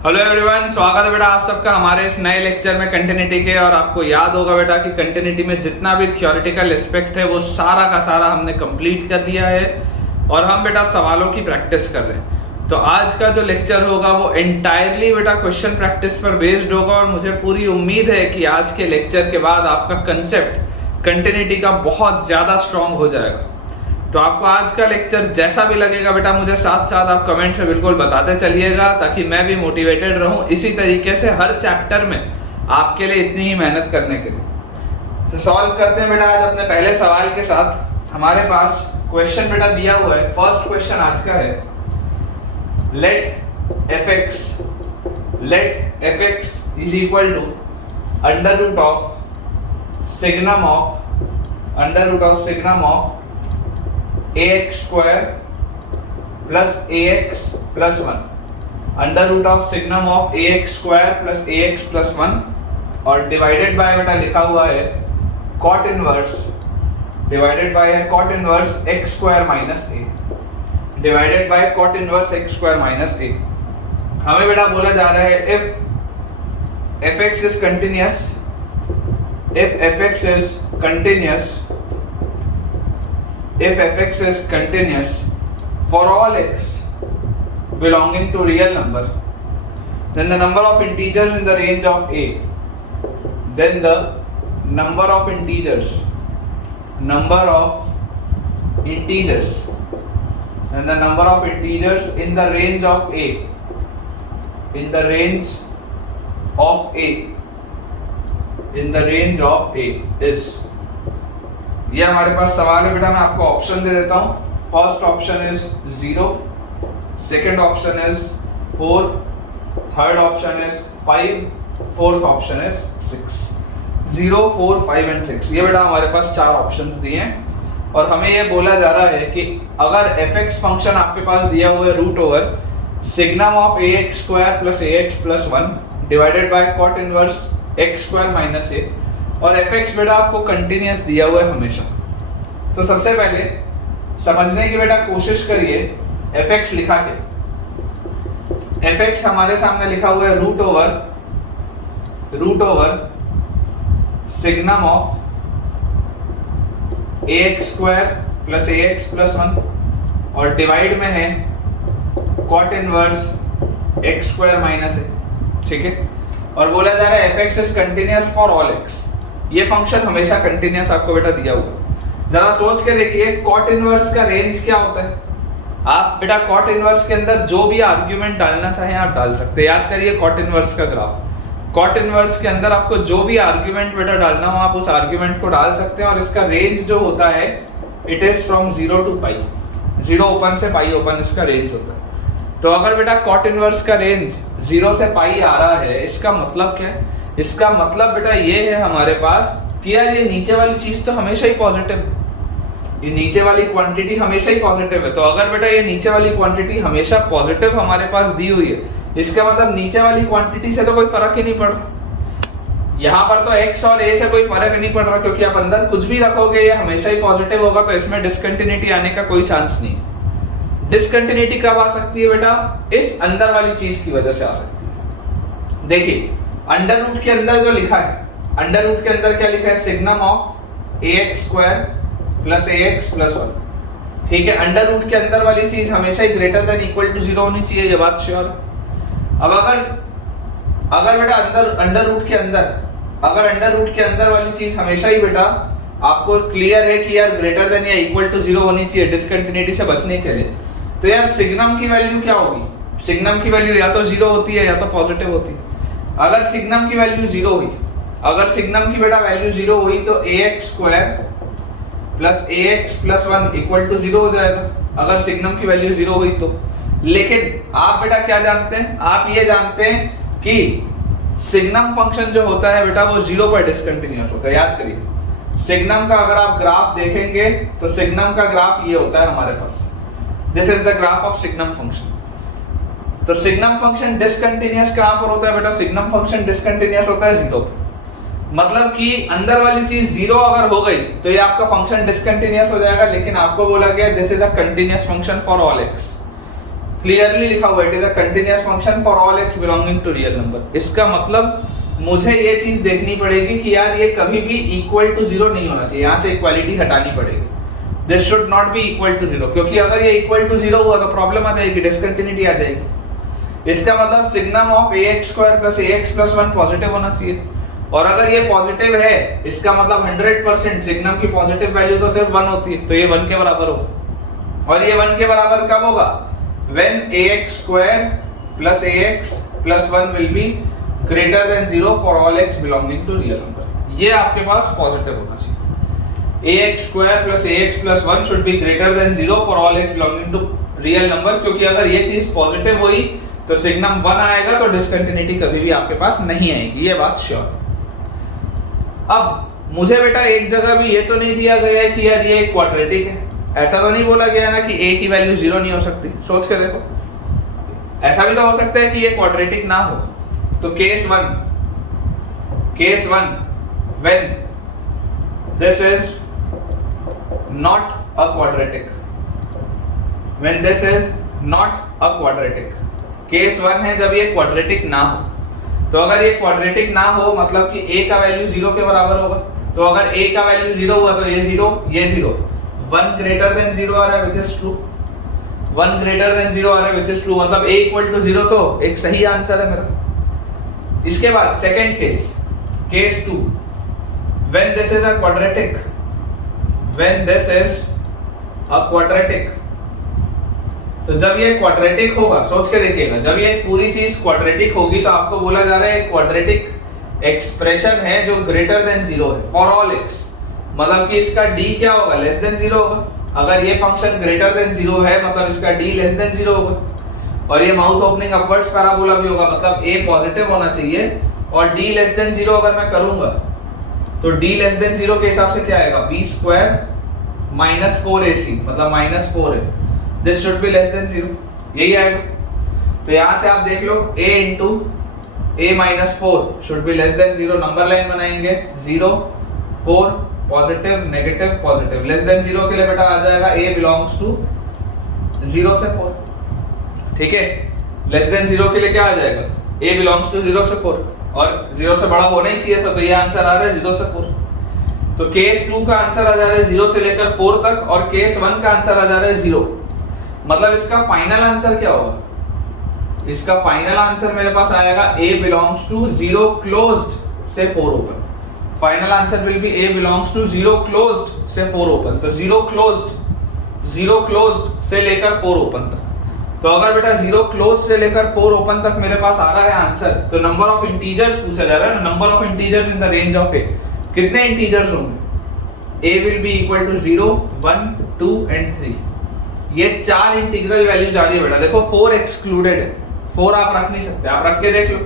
Hello everyone, स्वागत है बेटा आप सबका हमारे इस नए लेक्चर में कंटिन्यूटी के। और आपको याद होगा बेटा कि कंटिन्यूटी में जितना भी थियोरेटिकल एस्पेक्ट है वो सारा का सारा हमने कंप्लीट कर लिया है और हम बेटा सवालों की प्रैक्टिस कर रहे हैं। तो आज का जो लेक्चर होगा वो एंटायरली बेटा क्वेश्चन प्रैक्टिस पर बेस्ड होगा और मुझे पूरी उम्मीद है कि आज के लेक्चर के बाद आपका कंसेप्ट कंटिन्यूटी का बहुत ज़्यादा स्ट्रॉन्ग हो जाएगा। तो आपको आज का लेक्चर जैसा भी लगेगा बेटा मुझे साथ साथ आप कमेंट में बिल्कुल बताते चलिएगा, ताकि मैं भी मोटिवेटेड रहूं इसी तरीके से हर चैप्टर में आपके लिए इतनी ही मेहनत करने के लिए। तो सॉल्व करते हैं बेटा आज अपने पहले सवाल के साथ। हमारे पास क्वेश्चन बेटा दिया हुआ है। फर्स्ट क्वेश्चन आज का है, let f x is equal to under root of signum of ax square plus ax plus 1, under root of signum of ax square plus ax plus 1 और डिवाइडेड बाय बेटा लिखा हुआ है cot inverse x square minus a, divided by cot inverse x square minus a। हमें बेटा बोला जा रहा है if fx is continuous for all x belonging to real number, then the number of integers in the range of a, then the number of integers in the range of a is, ये हमारे पास सवाल है बेटा। मैं आपको option दे देता हूँ। First option is 0, second option is 4, third option is 5, fourth option is 6। 0, 4, 5 and 6 ये बेटा हमारे पास चार ऑप्शंस दिए हैं और हमें ये बोला जा रहा है कि अगर fx फंक्शन आपके पास दिया हुआ है root over signum of ax square plus ax plus 1 divided by cot inverse x square minus a और fx बेटा आपको कंटिन्यूअस दिया हुआ है हमेशा। तो सबसे पहले समझने की बेटा कोशिश करिए fx लिखा के। fx हमारे सामने लिखा हुआ है root over signum of ax square plus ax plus 1 और डिवाइड में है cot inverse x square minus a, ठीक है। और बोला जा रहा है fx is continuous for all x। ये फंक्शन हमेशा कंटिन्यूअस आपको बेटा दिया हुआ। जरा सोच के देखिए कॉट इनवर्स का रेंज क्या होता है। आप बेटा कॉट इनवर्स के अंदर जो भी आर्गुमेंट डालना चाहें आप डाल सकते हैं। याद करिए कॉट इनवर्स का ग्राफ, कॉट इनवर्स के अंदर आपको जो भी आर्गुमेंट बेटा डालना हो आप उस आर्गुमेंट को डाल सकते हैं और इसका रेंज जो होता है it is from 0 to pi, 0 open से पाई ओपन इसका रेंज होता है। तो अगर बेटा कॉट इनवर्स का रेंज 0 से पाई आ रहा है, इसका मतलब क्या है? इसका मतलब बेटा ये है हमारे पास कि यार ये नीचे वाली चीज तो हमेशा ही पॉजिटिव है, ये नीचे वाली क्वांटिटी हमेशा ही पॉजिटिव है। तो अगर बेटा ये नीचे वाली क्वांटिटी हमेशा पॉजिटिव हमारे पास दी हुई है, इसका मतलब नीचे वाली क्वांटिटी से तो कोई फर्क ही नहीं पड़ रहा। यहाँ पर तो x और a से कोई फर्क नहीं पड़ रहा क्योंकि आप अंदर कुछ भी रखोगे ये हमेशा ही पॉजिटिव होगा, तो इसमें डिसकंटिन्यूटी आने का कोई चांस नहीं। डिसकंटिन्यूटी कब आ सकती है बेटा? इस अंदर वाली चीज की वजह से आ सकती है। देखिए अंडर रूट के अंदर जो लिखा है, अंडर रूट के अंदर क्या लिखा है? Signum of ax square plus ax plus 1, ठीक है। अंडर रूट के अंदर वाली चीज हमेशा ही ग्रेटर देन इक्वल टू 0 होनी चाहिए, ये बात श्योर है। अब अगर बेटा अंडर रूट के अंदर वाली चीज हमेशा ही बेटा आपको क्लियर है कि यार ग्रेटर देन या इक्वल टू 0 होनी चाहिए डिसकंटिन्यूटी से बचने के लिए, तो यार सिग्नम की वैल्यू क्या होगी? सिग्नम की वैल्यू या तो 0 होती है या तो पॉजिटिव होती है। अगर सिग्नम की वैल्यू 0 हुई, अगर सिग्नम की बेटा वैल्यू 0 हुई तो ax square plus ax plus 1 equal to 0 हो जाएगा, अगर सिग्नम की वैल्यू 0 हुई तो। लेकिन आप बेटा क्या जानते हैं? आप ये जानते हैं कि सिग्नम फंक्शन जो होता है बेटा वो 0 पर डिसकंटिन्यूअस होता है। याद करिए सिग्नम का अगर आप ग्राफ देखेंगे तो सिग्नम का ग्राफ ये होता है हमारे पास, this is the graph of signum function. तो सिग्नम फंक्शन डिसकंटिन्यूअस कहां पर होता है बेटा? सिग्नम फंक्शन डिसकंटिन्यूअस होता है 0 पर। मतलब कि अंदर वाली चीज 0 अगर हो गई तो ये आपका फंक्शन डिसकंटिन्यूअस हो जाएगा, लेकिन आपको बोला गया this is a continuous function for all x। Clearly लिखा हुआ it is a continuous function for all x belonging to real number. इसका मतलब मुझे ये चीज देखनी पड़ेगी कि यार ये कभी भी इक्वल टू जीरो नहीं होना चाहिए, यहाँ से इक्वालिटी हटानी पड़ेगी। This should not be equal to zero, क्योंकि अगर ये इक्वल टू जीरो हुआ तो प्रॉब्लम आ जाएगी, डिसकंटिन्यूटी आ जाएगी। इसका मतलब signum of ax square plus ax plus 1 positive होना चाहिए, और अगर ये पॉजिटिव है इसका मतलब 100% सिग्नम की पॉजिटिव वैल्यू तो सिर्फ 1 होती है, तो ये 1 के बराबर होगा। और ये 1 के बराबर कब होगा? when ax square plus ax plus 1 will be greater than 0 for all x belonging to real number। ये आपके पास पॉजिटिव होना चाहिए। ax square plus ax plus 1 should be greater than 0 for all x belonging to real number, क्योंकि अगर ये चीज positive हुई तो सिग्नम 1 आएगा, तो डिसकंटिन्यूटी कभी भी आपके पास नहीं आएगी, ये बात श्योर। अब मुझे बेटा एक जगह भी ये तो नहीं दिया गया है कि यार ये एक क्वाड्रेटिक है, ऐसा तो नहीं बोला गया ना कि a की वैल्यू 0 नहीं हो सकती। सोच के देखो, ऐसा भी तो हो सकता है कि ये क्वाड्रेटिक ना हो। तो case 1 when this is not a quadratic, when this is not a quadratic, case 1 है जब ये क्वाड्रेटिक ना हो। तो अगर ये क्वाड्रेटिक ना हो मतलब कि a का वैल्यू 0 के बराबर होगा, तो अगर a का वैल्यू 0 हुआ तो ये 0 ये 0, 1 greater than 0 आ रहा है which is true, 1 greater than 0 आ रहा है which is true, मतलब a equal to 0 तो एक सही आंसर है मेरा। इसके बाद second case, case 2 when this is a quadratic, when this is a quadratic, तो जब ये क्वाड्रेटिक होगा, सोच के देखिएगा, जब ये पूरी चीज क्वाड्रेटिक होगी तो आपको बोला जा रहा है क्वाड्रेटिक एक्सप्रेशन है जो ग्रेटर देन 0 है फॉर ऑल x, मतलब कि इसका d क्या होगा? लेस देन 0 होगा। अगर ये फंक्शन ग्रेटर देन 0 है मतलब इसका d लेस देन 0 होगा, और ये माउथ ओपनिंग अपवर्ड्स पैराबोला भी होगा, मतलब a पॉजिटिव होना चाहिए, और d लेस देन 0 अगर मैं करूंगा तो d लेस देन 0 के हिसाब से क्या आएगा? b स्क्वायर माइनस 4ac, मतलब माइनस 4 है, this should be less than 0, यही आएगा। तो यहां से आप देख लो a into a minus 4 should be less than 0, number line बनाएंगे 0 4 positive negative positive, less than 0 के लिए बेटा आ जाएगा a बिलोंग्स टू 0 से 4, ठीक है। लेस देन 0 के लिए क्या आ जाएगा? a बिलोंग्स टू 0 से 4, और 0 से बड़ा होना ही चाहिए था, तो ये आंसर आ रहा है 0 से 4। तो केस 2 का आंसर आ जा रहा है 0 से लेकर 4 तक, और केस 1 का आंसर आ जा रहा है 0। मतलब इसका फाइनल आंसर क्या होगा? इसका फाइनल आंसर मेरे पास आएगा a बिलोंग्स टू 0 क्लोज्ड से 4 open. Final answer will be a belongs to 0 closed से 4 ओपन। तो 0 क्लोज्ड से लेकर 4 ओपन तक। तो अगर बेटा 0 क्लोज से लेकर 4 ओपन तक मेरे पास आ रहा है आंसर, तो नंबर ऑफ इंटीजर्स पूछा जा रहा है ना, number of integers in the range of a, कितने इंटीजर्स होंगे? a will be equal to 0 1 2 and 3। ये 4 इंटीग्रल वैल्यूज आ रही है बेटा। देखो 4 एक्सक्लूडेड है, 4 आप रख नहीं सकते, आप रख के देख लो।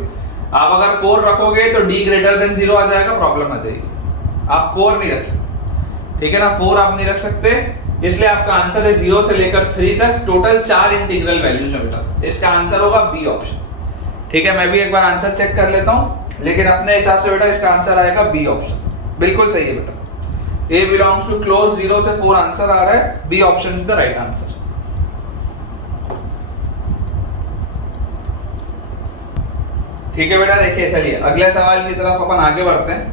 आप अगर 4 रखोगे तो d ग्रेटर देन 0 आ जाएगा, प्रॉब्लम आ जाएगी। आप 4 नहीं रख सकते, ठीक है ना, 4 आप नहीं रख सकते, इसलिए आपका आंसर है 0 से लेकर 3 तक टोटल 4 इंटीग्रल वैल्यूज है बेटा। इसका आंसर होगा बी ऑप्शन, ठीक है। मैं भी एक बार आंसर चेक कर लेता हूं, लेकिन अपने हिसाब से बेटा इसका आंसर आएगा बी ऑप्शन, बिल्कुल सही है बेटा। a belongs to close 0 से 4 आंसर आ रहा है, B option is the right answer. ठीक है बेटा, देखिए चलिए अगले सवाल की तरफ अपन आगे बढ़ते हैं।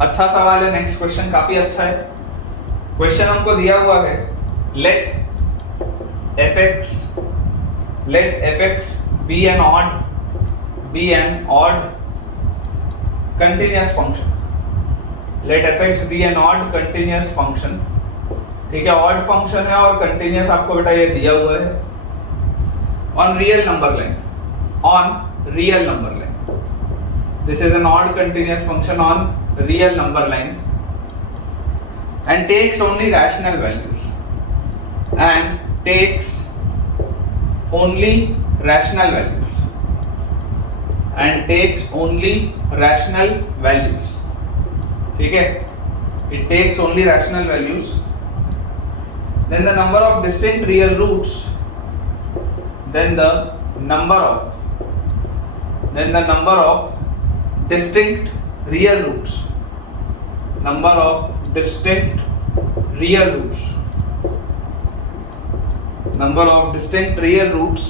अच्छा सवाल है, नेक्स्ट क्वेश्चन काफी अच्छा है। क्वेश्चन हमको दिया हुआ है, let fx be an odd continuous function। let fx be an odd continuous function, ठीक है, ऑड फंक्शन है और कंटिन्यूअस आपको बेटा ये दिया हुआ है on real number line, this is an odd continuous function on real number line and takes only rational values, ठीक है, it takes only rational values, then the number of distinct real roots, then the number of distinct real roots, number of distinct real roots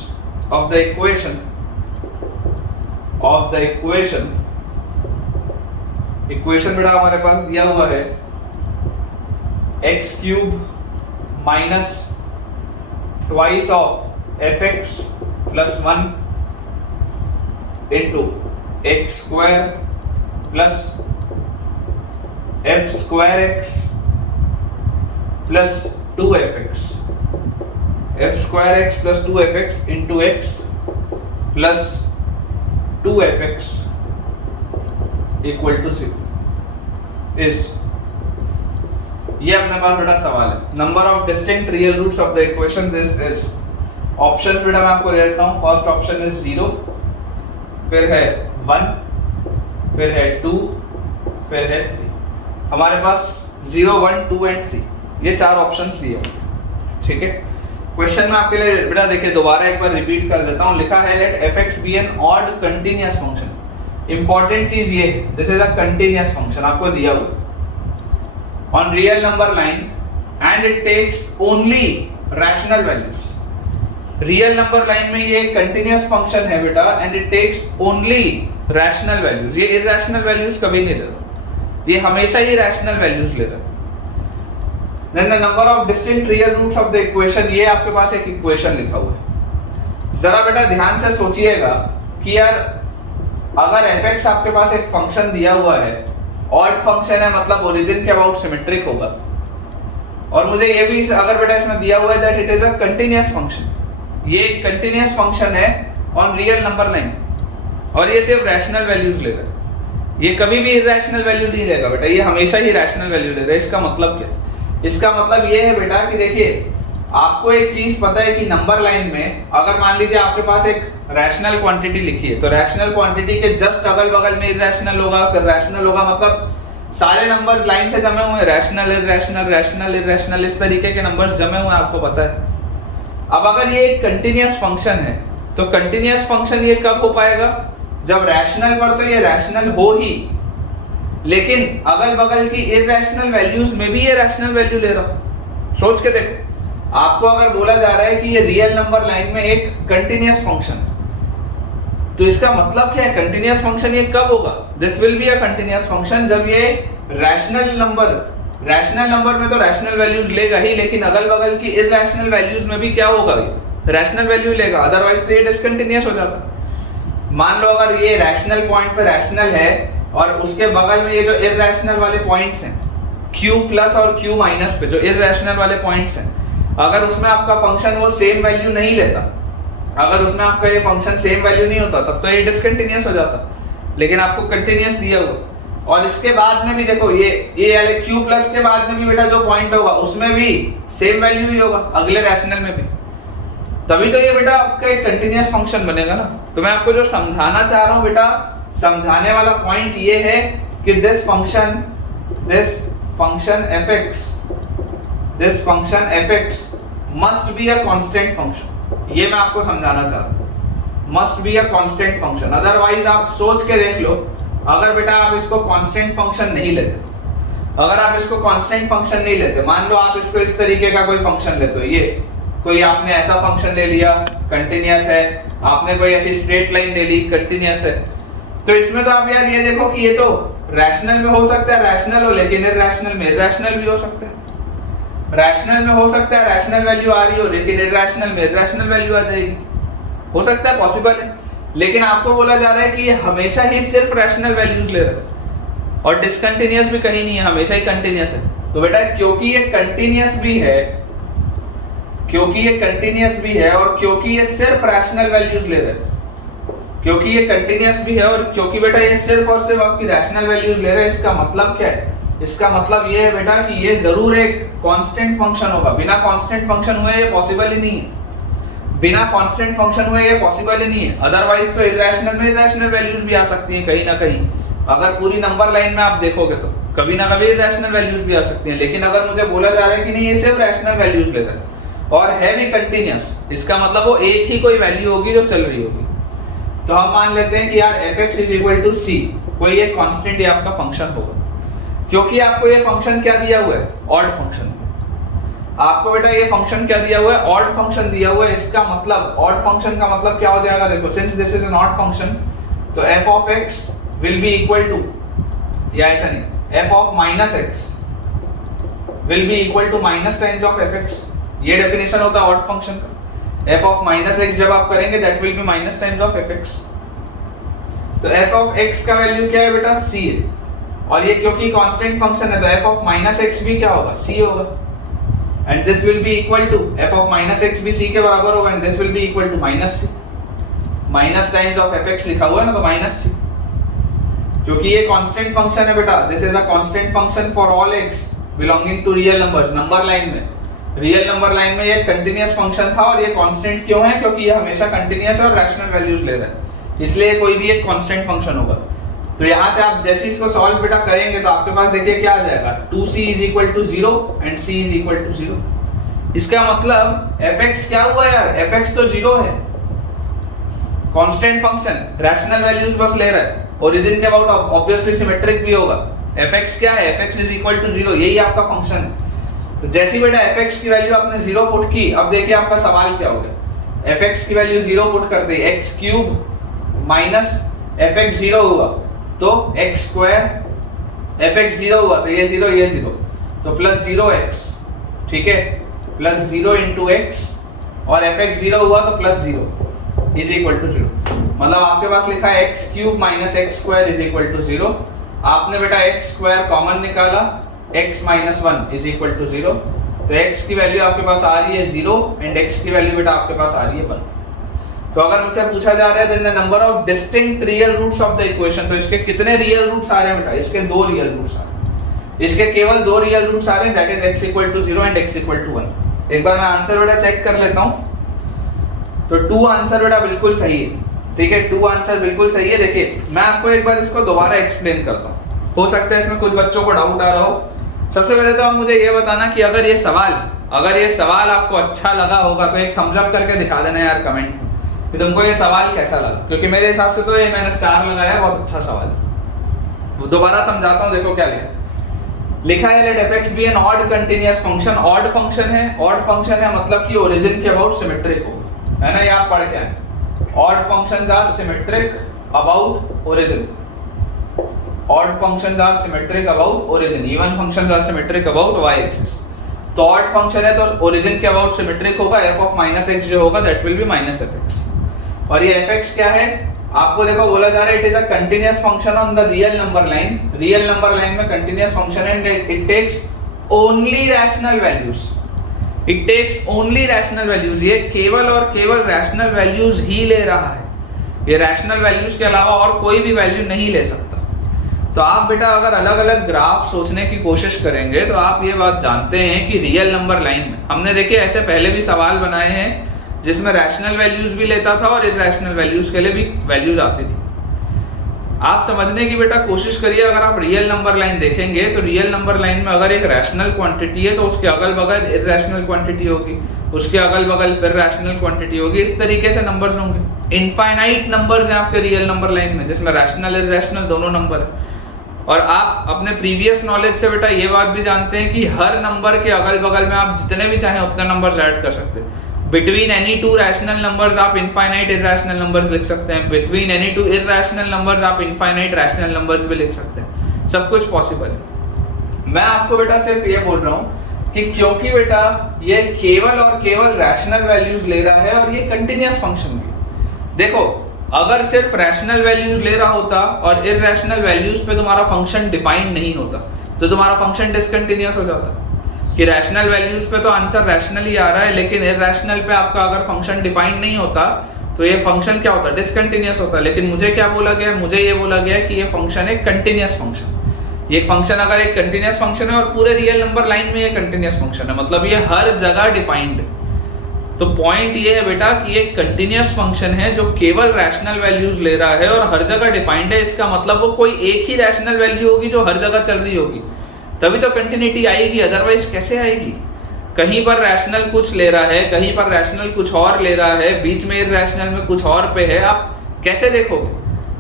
of the equation बेटा हमारे पास दिया हुआ है x cube minus twice of fx plus 1 into x square plus f square x plus 2fx f square x plus 2fx into x plus 2fx equal to 0 is, ये अपने पास बेटा सवाल है। Number of distinct real roots of the equation this is, option बेटा मैं आपको दे देता हूं। फर्स्ट ऑप्शन इज 0, फिर है 1, फिर है 2, फिर है 3। हमारे पास 0, 1, 2 एंड 3 ये चार ऑप्शंस दिए हुए, ठीक है। क्वेश्चन में आपके लिए बेटा देखिए दोबारा एक बार रिपीट कर देता हूं। लिखा है let fx be an odd continuous function. Important चीज ये है, this is a continuous function आपको दिया हुआ on real number line and it takes only rational values. Real number line में ये कंटीन्यूअस फंक्शन है बेटा and it takes only rational values. ये इरैशनल वैल्यूज कभी नहीं ले रहा, ये हमेशा ही रैशनल वैल्यूज ले रहा है। Then the number of distinct real roots of the equation, ये आपके पास एक इक्वेशन लिखा हुआ है। जरा बेटा ध्यान से सोचिएगा कि यार अगर fx आपके पास एक फंक्शन दिया हुआ है, ऑड फंक्शन है मतलब ओरिजिन के अबाउट सिमेट्रिक होगा, और मुझे ये भी अगर बेटा इसमें दिया हुआ है that it is a continuous function, ये एक कंटीन्यूअस फंक्शन है ऑन रियल नंबर लाइन और ये सिर्फ रैशनल वैल्यूज लेगा, ये कभी भी इरैशनल वैल्यू नहीं लेगा बेटा, ये हमेशा ही रैशनल वैल्यू लेगा। इसका मतलब क्या? इसका मतलब ये है बेटा कि देखिए आपको एक चीज पता है कि नंबर लाइन में अगर मान लीजिए आपके पास एक रैशनल क्वांटिटी लिखी है तो रैशनल क्वांटिटी के जस्ट अगल बगल में इरैशनल होगा, फिर रैशनल होगा, मतलब सारे नंबर्स लाइन से जमे हुए हैं, रैशनल इरैशनल रैशनल इरैशनल इस तरीके के नंबर्स जमे हुए हैं, आपको पता है। अब अगर ये एक कंटीन्यूअस फंक्शन है तो कंटीन्यूअस फंक्शन ये कब हो पाएगा? जब रैशनल पर तो ये रैशनल हो ही, लेकिन अगल बगल की इरैशनल वैल्यूज में भी ये रैशनल वैल्यू ले रहा हूं। सोच के देखो, आपको अगर बोला जा रहा है कि ये रियल नंबर लाइन में एक कंटीन्यूअस फंक्शन, तो इसका मतलब क्या है? कंटीन्यूअस फंक्शन ये कब होगा? This will be a continuous function जब ये रैशनल नंबर में तो रैशनल वैल्यूज लेगा ही, लेकिन अगल बगल की इरैशनल वैल्यूज में भी क्या होगा? रैशनल वैल्यू लेगा, अदरवाइज तो ये डिसकंटीन्यूअस हो जाता। मान लो अगर ये रैशनल पॉइंट पे रैशनल है और उसके बगल में ये जो इरैशनल वाले पॉइंट्स हैं q प्लस और q माइनस पे जो इरैशनल वाले पॉइंट्स हैं, अगर उसमें आपका फंक्शन वो सेम वैल्यू नहीं लेता, अगर उसमें आपका ये फंक्शन सेम वैल्यू नहीं होता तब तो ये डिसकंटीन्यूअस हो जाता, लेकिन आपको कंटीन्यूअस दिया हुआ। और इसके बाद में भी देखो ये वाले q प्लस के बाद में भी बेटा जो पॉइंट होगा उसमें भी सेम वैल्यू ही होगा अगले रैशनल में भी, तभी तो ये बेटा आपका एक कंटीन्यूअस फंक्शन बनेगा ना। तो मैं आपको जो समझाना चाह रहा हूं बेटा, समझाने वाला पॉइंट ये है कि this function fx must be a constant function, ये मैं आपको समझाना चाह रहा हूं, must be a constant function. Otherwise आप सोच के देख लो, अगर बेटा आप इसको कांस्टेंट फंक्शन नहीं लेते, अगर आप इसको कांस्टेंट फंक्शन नहीं लेते, मान लो आप इसको इस तरीके का कोई फंक्शन लेते हो, ये कोई आपने ऐसा फंक्शन ले लिया कंटीन्यूअस है, आपने कोई ऐसी स्ट्रेट लाइन ले ली कंटीन्यूअस है, तो इसमें तो आप यार ये देखो कि ये तो रैशनल में हो सकता है रैशनल हो, लेकिन इरैशनल में इरैशनल भी हो सकता है, रैशनल में हो सकता है रैशनल वैल्यू आ रही हो लेकिन इरैशनल में इरैशनल वैल्यू आ जाएगी, हो सकता है, पॉसिबल है। लेकिन आपको बोला जा रहा है कि ये हमेशा ही सिर्फ रैशनल वैल्यूज ले रहा है और डिसकंटीन्यूअस भी कहीं नहीं है, हमेशा ही कंटीन्यूअस है। तो बेटा क्योंकि ये कंटीन्यूअस भी है और क्योंकि ये सिर्फ रैशनल वैल्यूज ले रहा है, क्योंकि ये कंटीन्यूअस भी है और क्योंकि बेटा ये सिर्फ और सिर्फ आपकी रैशनल वैल्यूज ले रहा है, इसका मतलब क्या है? इसका मतलब ये है बेटा कि ये जरूर एक कांस्टेंट फंक्शन होगा। बिना कांस्टेंट फंक्शन हुए ये पॉसिबल ही नहीं है, बिना कांस्टेंट फंक्शन हुए ये पॉसिबल ही नहीं है। अदरवाइज तो इरैशनल में इरैशनल वैल्यूज भी आ सकती हैं कहीं ना कहीं, अगर पूरी नंबर लाइन में आप देखोगे तो कभी ना कभी इरैशनल वैल्यूज भी आ सकती हैं। लेकिन अगर मुझे बोला जा रहा है कि नहीं ये सिर्फ रैशनल वैल्यूज ले रहा है और है भी कंटीन्यूअस, इसका मतलब वो एक ही कोई वैल्यू होगी जो चल रही होगी। तो हम मान लेते हैं कि यार fx is equal to c, कोई एक कांस्टेंट ये आपका फंक्शन होगा, क्योंकि आपको ये फंक्शन क्या दिया हुआ है? Odd function. आपको बेटा ये फंक्शन क्या दिया हुआ है, ऑड फंक्शन दिया हुआ है। इसका मतलब ऑड फंक्शन का मतलब क्या हो जाएगा, देखो since this is an odd function तो f of x will be equal to, या ऐसा नहीं, f of minus x will be equal to minus times of fx। ये डेफिनेशन होता है ऑड फंक्शन का। f ऑफ माइनस x जब आप करेंगे that will be minus times of fx। तो f ऑफ x का वैल्यू क्या है बेटा, c है, और ये क्योंकि कांस्टेंट फंक्शन है तो f ऑफ माइनस x भी क्या होगा, c होगा। And this will be equal to, f of minus x भी c के बराबर होगा, and this will be equal to minus c। Minus times of fx लिखा हुआ है ना, तो माइनस c, क्योंकि ये कांस्टेंट फंक्शन है बेटा। This is a constant function for all x belonging to real numbers. Number line में, रियल नंबर लाइन में ये कंटीन्यूअस फंक्शन था, और ये कांस्टेंट क्यों है, क्योंकि ये हमेशा कंटीन्यूअस है और रैशनल वैल्यूज ले रहा है, इसलिए कोई भी एक कांस्टेंट फंक्शन होगा। तो यहाँ से आप जैसे इसको सॉल्व बेटा करेंगे तो आपके पास देखिए क्या आ जाएगा, 2c is equal to 0 and c is equal to 0। इसका मतलब fx क्या हुआ यार, fx तो 0 है, कांस्टेंट फंक्शन, रैशनल वैल्यूज बस ले रहा है, ओरिजिन के अबाउट ऑब्वियसली सिमेट्रिक भी होगा। fx क्या है, fx इज इक्वल टू 0, यही आपका फंक्शन है। तो जैसी बेटा fx की वैल्यू आपने 0 पुट की, अब देखिए आपका सवाल क्या हो गया। fx की वैल्यू 0 पुट करते x क्यूब माइनस fx 0 हुआ तो x स्क्वायर, fx 0 हुआ तो ये 0 ये 0, तो प्लस 0x, ठीक है, प्लस 0 इंटू x, और fx 0 हुआ तो प्लस 0 इज इक्वल टू 0। मतलब आपके पास लिखा है x cube minus x square is equal to 0। आपने बेटा x स्क्वायर कॉमन निकाला, x minus 1 is equal to 0, तो x की वैल्यू आपके पास आ रही है 0 एंड x की वैल्यू बेटा आपके पास आ रही है 1। तो अगर मुझसे पूछा जा रहा है then the number of distinct real roots of the equation, तो इसके कितने रियल रूट्स आ रहे हैं बेटा, इसके 2 रियल रूट्स आ रहे हैं, इसके केवल 2 रियल रूट्स आ रहे हैं, that is x equal to 0 and x equal to 1। एक बार मैं आंसर बेटा चेक कर लेता हूं, तो 2 आंसर बेटा बिल्कुल सही है, ठीक है, 2 आंसर बिल्कुल सही है। देखिए मैं आपको एक बार इसको दोबारा एक्सप्लेन करता हूं, हो सकता है इसमें कुछ बच्चों को डाउट आ रहा हो। सबसे पहले तो आप मुझे ये बताना कि अगर ये सवाल आपको अच्छा लगा होगा तो एक थम्स अप करके दिखा देना यार कमेंट कि तुमको ये सवाल कैसा लगा, क्योंकि मेरे हिसाब से तो ये मैंने स्टार लगाया, बहुत अच्छा सवाल है। वो दोबारा समझाता हूँ, देखो क्या लिखा है let fx be an odd continuous function. Odd function है मतलब कि ओरिजिन के अबाउट सिमेट्रिक हो, है ना, ये आप पढ़ के आए, odd functions are symmetric about origin, odd functions are symmetric about origin, even functions are symmetric about y axis. तो ऑड फंक्शन है तो ओरिजिन के अबाउट सिमेट्रिक होगा, f ऑफ माइनस x जो होगा that will be minus fx। और ये fx क्या है, आपको देखो बोला जा रहा है it is a continuous function on the real number line. Real number line में कंटीन्यूअस फंक्शन है and it takes only rational values, it takes only rational values. ये केवल और केवल रैशनल वैल्यूज ही ले रहा है, ये रैशनल वैल्यूज के अलावा और कोई भी वैल्यू नहीं ले सकता। तो आप बेटा अगर अलग अलग ग्राफ सोचने की कोशिश करेंगे तो आप ये बात जानते हैं कि रियल नंबर लाइन में हमने देखिए ऐसे पहले भी सवाल बनाए हैं जिसमें रैशनल वैल्यूज भी लेता था और इरैशनल वैल्यूज के लिए भी वैल्यूज आती थी। आप समझने की बेटा कोशिश करिए, अगर आप रियल नंबर लाइन देखेंगे तो रियल नंबर लाइन में अगर एक रैशनल क्वांटिटी है तो उसके अगल बगल इरैशनल क्वांटिटी होगी, उसके अगल बगल फिर रैशनल क्वांटिटी होगी, इस तरीके से नंबर्स होंगे। इनफाइनाइट नंबर्स हैं आपके रियल नंबर लाइन में जिसमें रैशनल इरैशनल दोनों नंबर है। और आप अपने प्रीवियस नॉलेज से बेटा ये बात भी जानते हैं कि हर नंबर के अगल बगल में आप जितने भी चाहें उतने नंबर्स ऐड कर सकते हैं। Between any two rational numbers आप इनफाइनाइट इरैशनल नंबर्स लिख सकते हैं, between any two irrational numbers आप इनफाइनाइट रैशनल नंबर्स भी लिख सकते हैं, सब कुछ पॉसिबल है। मैं आपको बेटा सिर्फ ये बोल रहा हूँ कि क्योंकि बेटा ये केवल और केवल रैशनल वैल्यूज ले रहा है और ये कंटिन्यूअस फंक्शन भी। देखो अगर सिर्फ रैशनल वैल्यूज ले रहा होता और इरैशनल वैल्यूज पे तुम्हारा फंक्शन डिफाइंड नहीं होता तो तुम्हारा फंक्शन डिसकंटिन्यूअस हो जाता कि रैशनल वैल्यूज पे तो आंसर रैशनल ही आ रहा है, लेकिन इरैशनल पे आपका अगर फंक्शन डिफाइंड नहीं होता तो ये फंक्शन क्या होता, डिसकंटिन्यूअस होता। लेकिन मुझे क्या बोला गया, मुझे ये बोला गया कि ये फंक्शन एक कंटिन्यूअस फंक्शन। ये फंक्शन अगर एक कंटिन्यूअस फंक्शन है और पूरे रियल नंबर लाइन में ये कंटिन्यूअस फंक्शन है, मतलब ये हर जगह डिफाइंड है। तो पॉइंट ये है बेटा कि एक कंटिन्यूअस फंक्शन है जो केवल रैशनल वैल्यूज ले रहा है और हर जगह डिफाइंड है। इसका मतलब वो कोई एक ही रैशनल वैल्यू होगी जो हर जगह चल रही होगी, तभी तो कंटिन्यूटी आएगी, अदरवाइज कैसे आएगी। कहीं पर रैशनल कुछ ले रहा है, कहीं पर रैशनल कुछ और ले रहा है, बीच में इरैशनल में कुछ और पे है, आप कैसे देखोगे?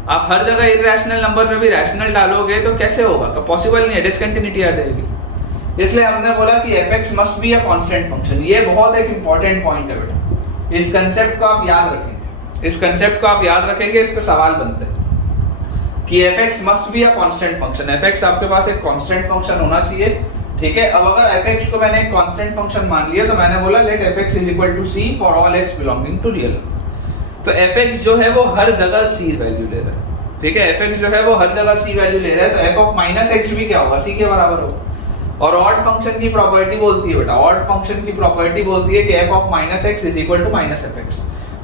आप हर जगह इरैशनल नंबर में भी रैशनल डालोगे तो कैसे होगा? तो पॉसिबल नहीं है, डिसकंटिन्यूटी आ जाएगी। इसलिए हमने बोला कि fx must be a constant function. ये बहुत एक इंपॉर्टेंट पॉइंट है बेटा, इस कंसेप्ट को आप याद रखेंगे, इस कंसेप्ट को आप याद रखेंगे, इस पे सवाल बनते हैं कि fx must be a constant function. fx आपके पास एक कांस्टेंट फंक्शन होना चाहिए, ठीक है। अब अगर fx को मैंने एक कांस्टेंट फंक्शन मान लिया तो मैंने बोला let fx is equal to c for all x belonging to real. तो fx जो है वो हर जगह c वैल्यू ले रहा है, ठीक है। fx जो है वो हर जगह c वैल्यू ले रहा है, तो f ऑफ माइनस एक्स भी क्या होगा, c के बराबर होगा। और ऑड फंक्शन की प्रॉपर्टी बोलती है बेटा, ऑड फंक्शन की प्रॉपर्टी बोलती है कि f of minus x is equal to minus fx।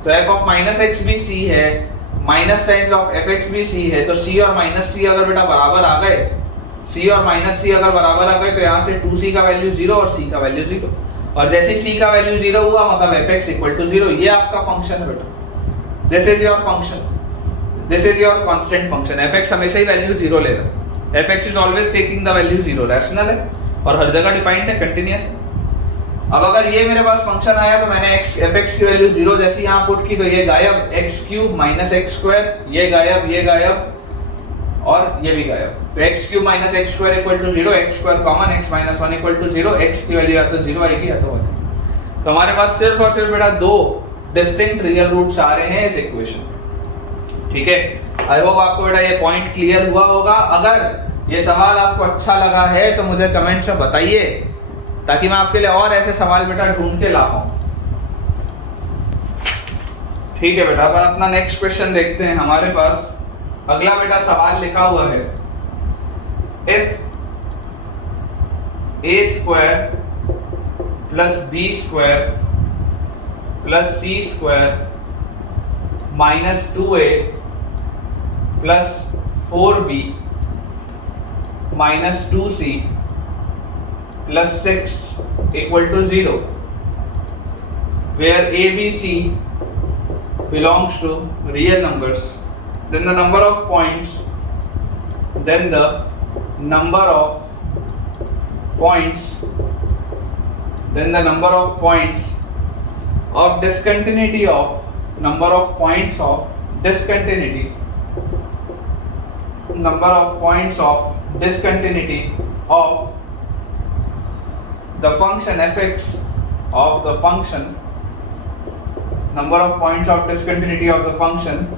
तो f ऑफ माइनस एक्स भी c है, माइनस टाइम्स ऑफ fx भी c है, तो c और माइनस c अगर बेटा बराबर आ गए, c और माइनस c अगर बराबर आ गए तो यहाँ से 2c का वैल्यू 0 और c का वैल्यू 0, और जैसे c का वैल्यू 0 हुआ मतलब fx इक्वल टू 0। ये आपका फंक्शन है बेटा, this is your function, this is your constant function. fx हमेशा ही वैल्यू 0 ले रहा है, fx is always taking the value 0, rational है और हर जगह डिफाइंड है, कंटीन्यूअस है। अब अगर ये मेरे पास फंक्शन आया तो मैंने fx की वैल्यू 0 जैसी यहाँ पुट की तो ये गायब, x cube minus x square, ये गायब और ये भी गायब। तो x cube minus x square equal to 0, x square common, x minus 1 equal to 0, x की वैल्यू या तो 0 आएगी या तो 1। तो हमारे पास सिर्फ और सिर्फ बेटा दो डिस्टिंक्ट रियल रूट्स आ रहे हैं इस इक्वेशन, ठीक है। आई होप आपको बेटा ये पॉइंट क्लियर हुआ होगा। अगर ये सवाल आपको अच्छा लगा है तो मुझे कमेंट्स में बताइए, ताकि मैं आपके लिए और ऐसे सवाल बेटा ढूंढ के ला पाऊं, ठीक है बेटा। अपन अपना नेक्स्ट क्वेश्चन देखते हैं। हमारे पास अगला बेटा सवाल लिखा हुआ है, if a square plus b square plus c square minus 2a plus 4b minus 2c plus 6 equal to 0, where a b c belongs to real numbers, then the number of points of discontinuity of number of points of discontinuity of the function fx of the function, number of points of discontinuity of the function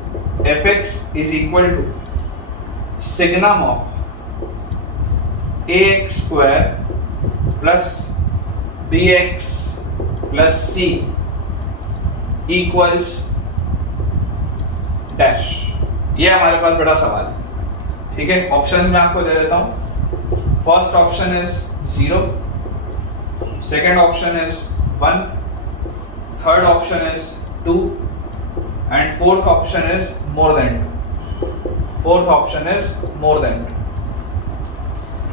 fx is equal to signum of ax square plus bx plus c equals dash। ये हमारे पास बड़ा सवाल है, ठीक है। Option में आपको दे देता हूं। First option is 0, second option is 1, third option is 2 and fourth option is more than 2।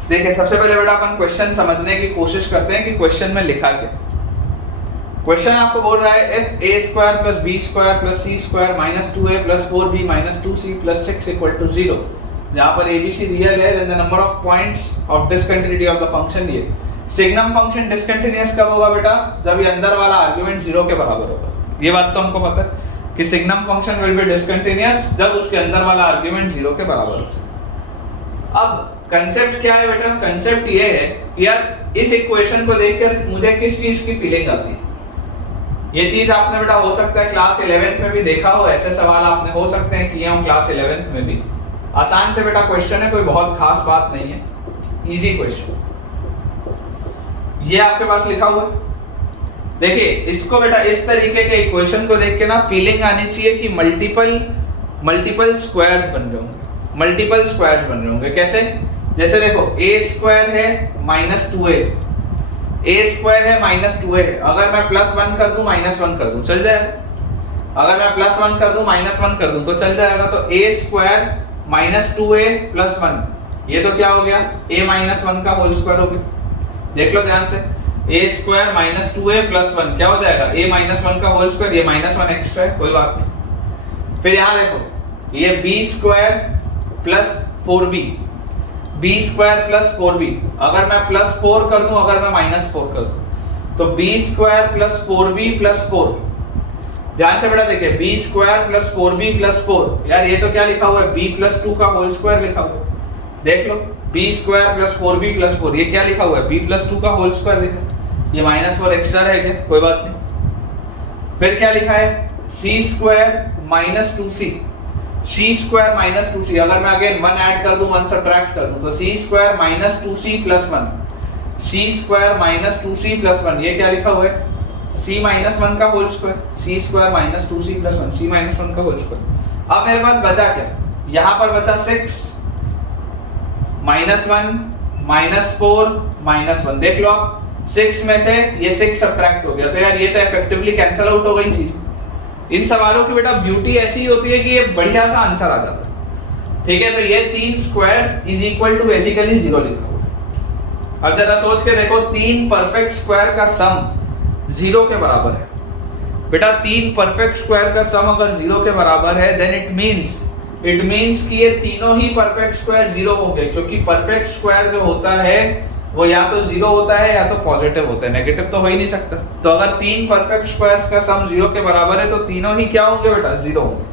देखिए सबसे पहले बेटा अपन क्वेश्चन समझने की कोशिश करते हैं कि क्वेश्चन में लिखा क्या। क्वेश्चन आपको बोल रहा है if a square plus b square plus c square minus 2a plus 4b minus 2c plus 6 equal to 0, जहां पर abc रियल है, then the number of points of discontinuity of the function. ये signum function discontinuous कब होगा बेटा, जब ये अंदर वाला आर्गुमेंट 0 के बराबर होगा। ये बात तो हमको पता है कि signum function will be discontinuous जब उसके अंदर वाला आर्गुमेंट 0 के बराबर हो। अब कंसेप्ट क्या है बेटा, कंसेप्ट ये है कि यार इस इक्वेशन को देखकर मुझे किस चीज की फीलिंग आती है। ये चीज आपने बेटा हो सकता है क्लास 11th में भी देखा हो, ऐसे सवाल आपने हो सकते हैं किए हो क्लास 11th में भी। आसान से बेटा क्वेश्चन है, कोई बहुत खास बात नहीं है, इजी क्वेश्चन। ये आपके पास लिखा हुआ है, देखिए इसको बेटा इस तरीके के इक्वेशन को देख के ना फीलिंग आनी चाहिए कि मल्टीपल स्क्वायर्स बन रहे होंगे। कैसे, जैसे देखो a स्क्वायर है माइनस 2a, a स्क्वायर है माइनस 2a, अगर मैं प्लस 1 कर दूं माइनस 1 कर दूं चल जाएगा, अगर मैं प्लस 1 कर दूं माइनस 1 कर दूं तो चल जाएगा। तो a square minus 2a plus 1, ये तो क्या हो गया, a माइनस 1 का होल स्क्वायर हो गया। देख लो ध्यान से, a square minus 2a plus 1 क्या हो जाएगा, a माइनस 1 का होल स्क्वायर, ये माइनस 1 एक्स्ट्रा है, कोई बात नहीं। फिर यहाँ देखो ये b square plus 4b, b square plus 4b, अगर मैं प्लस 4 कर दूं, अगर मैं माइनस 4 कर दूं तो b square plus 4b plus 4। ध्यान से बेटा देखिए b square plus 4b plus 4, यार ये तो क्या लिखा हुआ है, b प्लस 2 का होल स्क्वायर लिखा हुआ है। देख लो b square plus 4b plus 4, ये क्या लिखा हुआ है, b प्लस 2 का होल स्क्वायर लिखा है, ये -4 एक्स्ट्रा है क्या, कोई बात नहीं। फिर क्या लिखा है, c square minus 2c, c square minus 2c, अगर मैं अगेन 1 ऐड कर दूं 1 सब्ट्रैक्ट कर दूं तो c square minus 2c plus 1, c square minus 2c plus 1, ये क्या लिखा हुआ है, c माइनस 1 का whole square, c square minus 2c plus 1, c minus 1 का होल स्क्वायर। अब मेरे पास बचा क्या, यहाँ पर बचा 6 -1 -4 -1, देख लो आप 6 में से ये 6 सब्ट्रैक्ट हो गया, तो यार ये तो इफेक्टिवली कैंसिल आउट हो गई चीज। इन सवालों की बेटा ब्यूटी ऐसी होती है कि ये बढ़िया सा आंसर आ जाता है, ठीक है। तो ये 3 squares is equal to basically 0 लिखा हुआ है। अब जरा सोच के देखो, 3 परफेक्ट स्क्वायर का सम 0 के बराबर है बेटा, 3 परफेक्ट स्क्वायर का सम अगर 0 के बराबर है देन इट मींस कि ये तीनों ही परफेक्ट स्क्वायर 0 हो गए, क्योंकि परफेक्ट स्क्वायर जो होता है वो या तो 0 होता है या तो पॉजिटिव होता है, नेगेटिव तो हो ही नहीं सकता। तो अगर 3 परफेक्ट स्क्वायर्स का सम 0 के बराबर है तो तीनों ही क्या होंगे बेटा, 0 होंगे।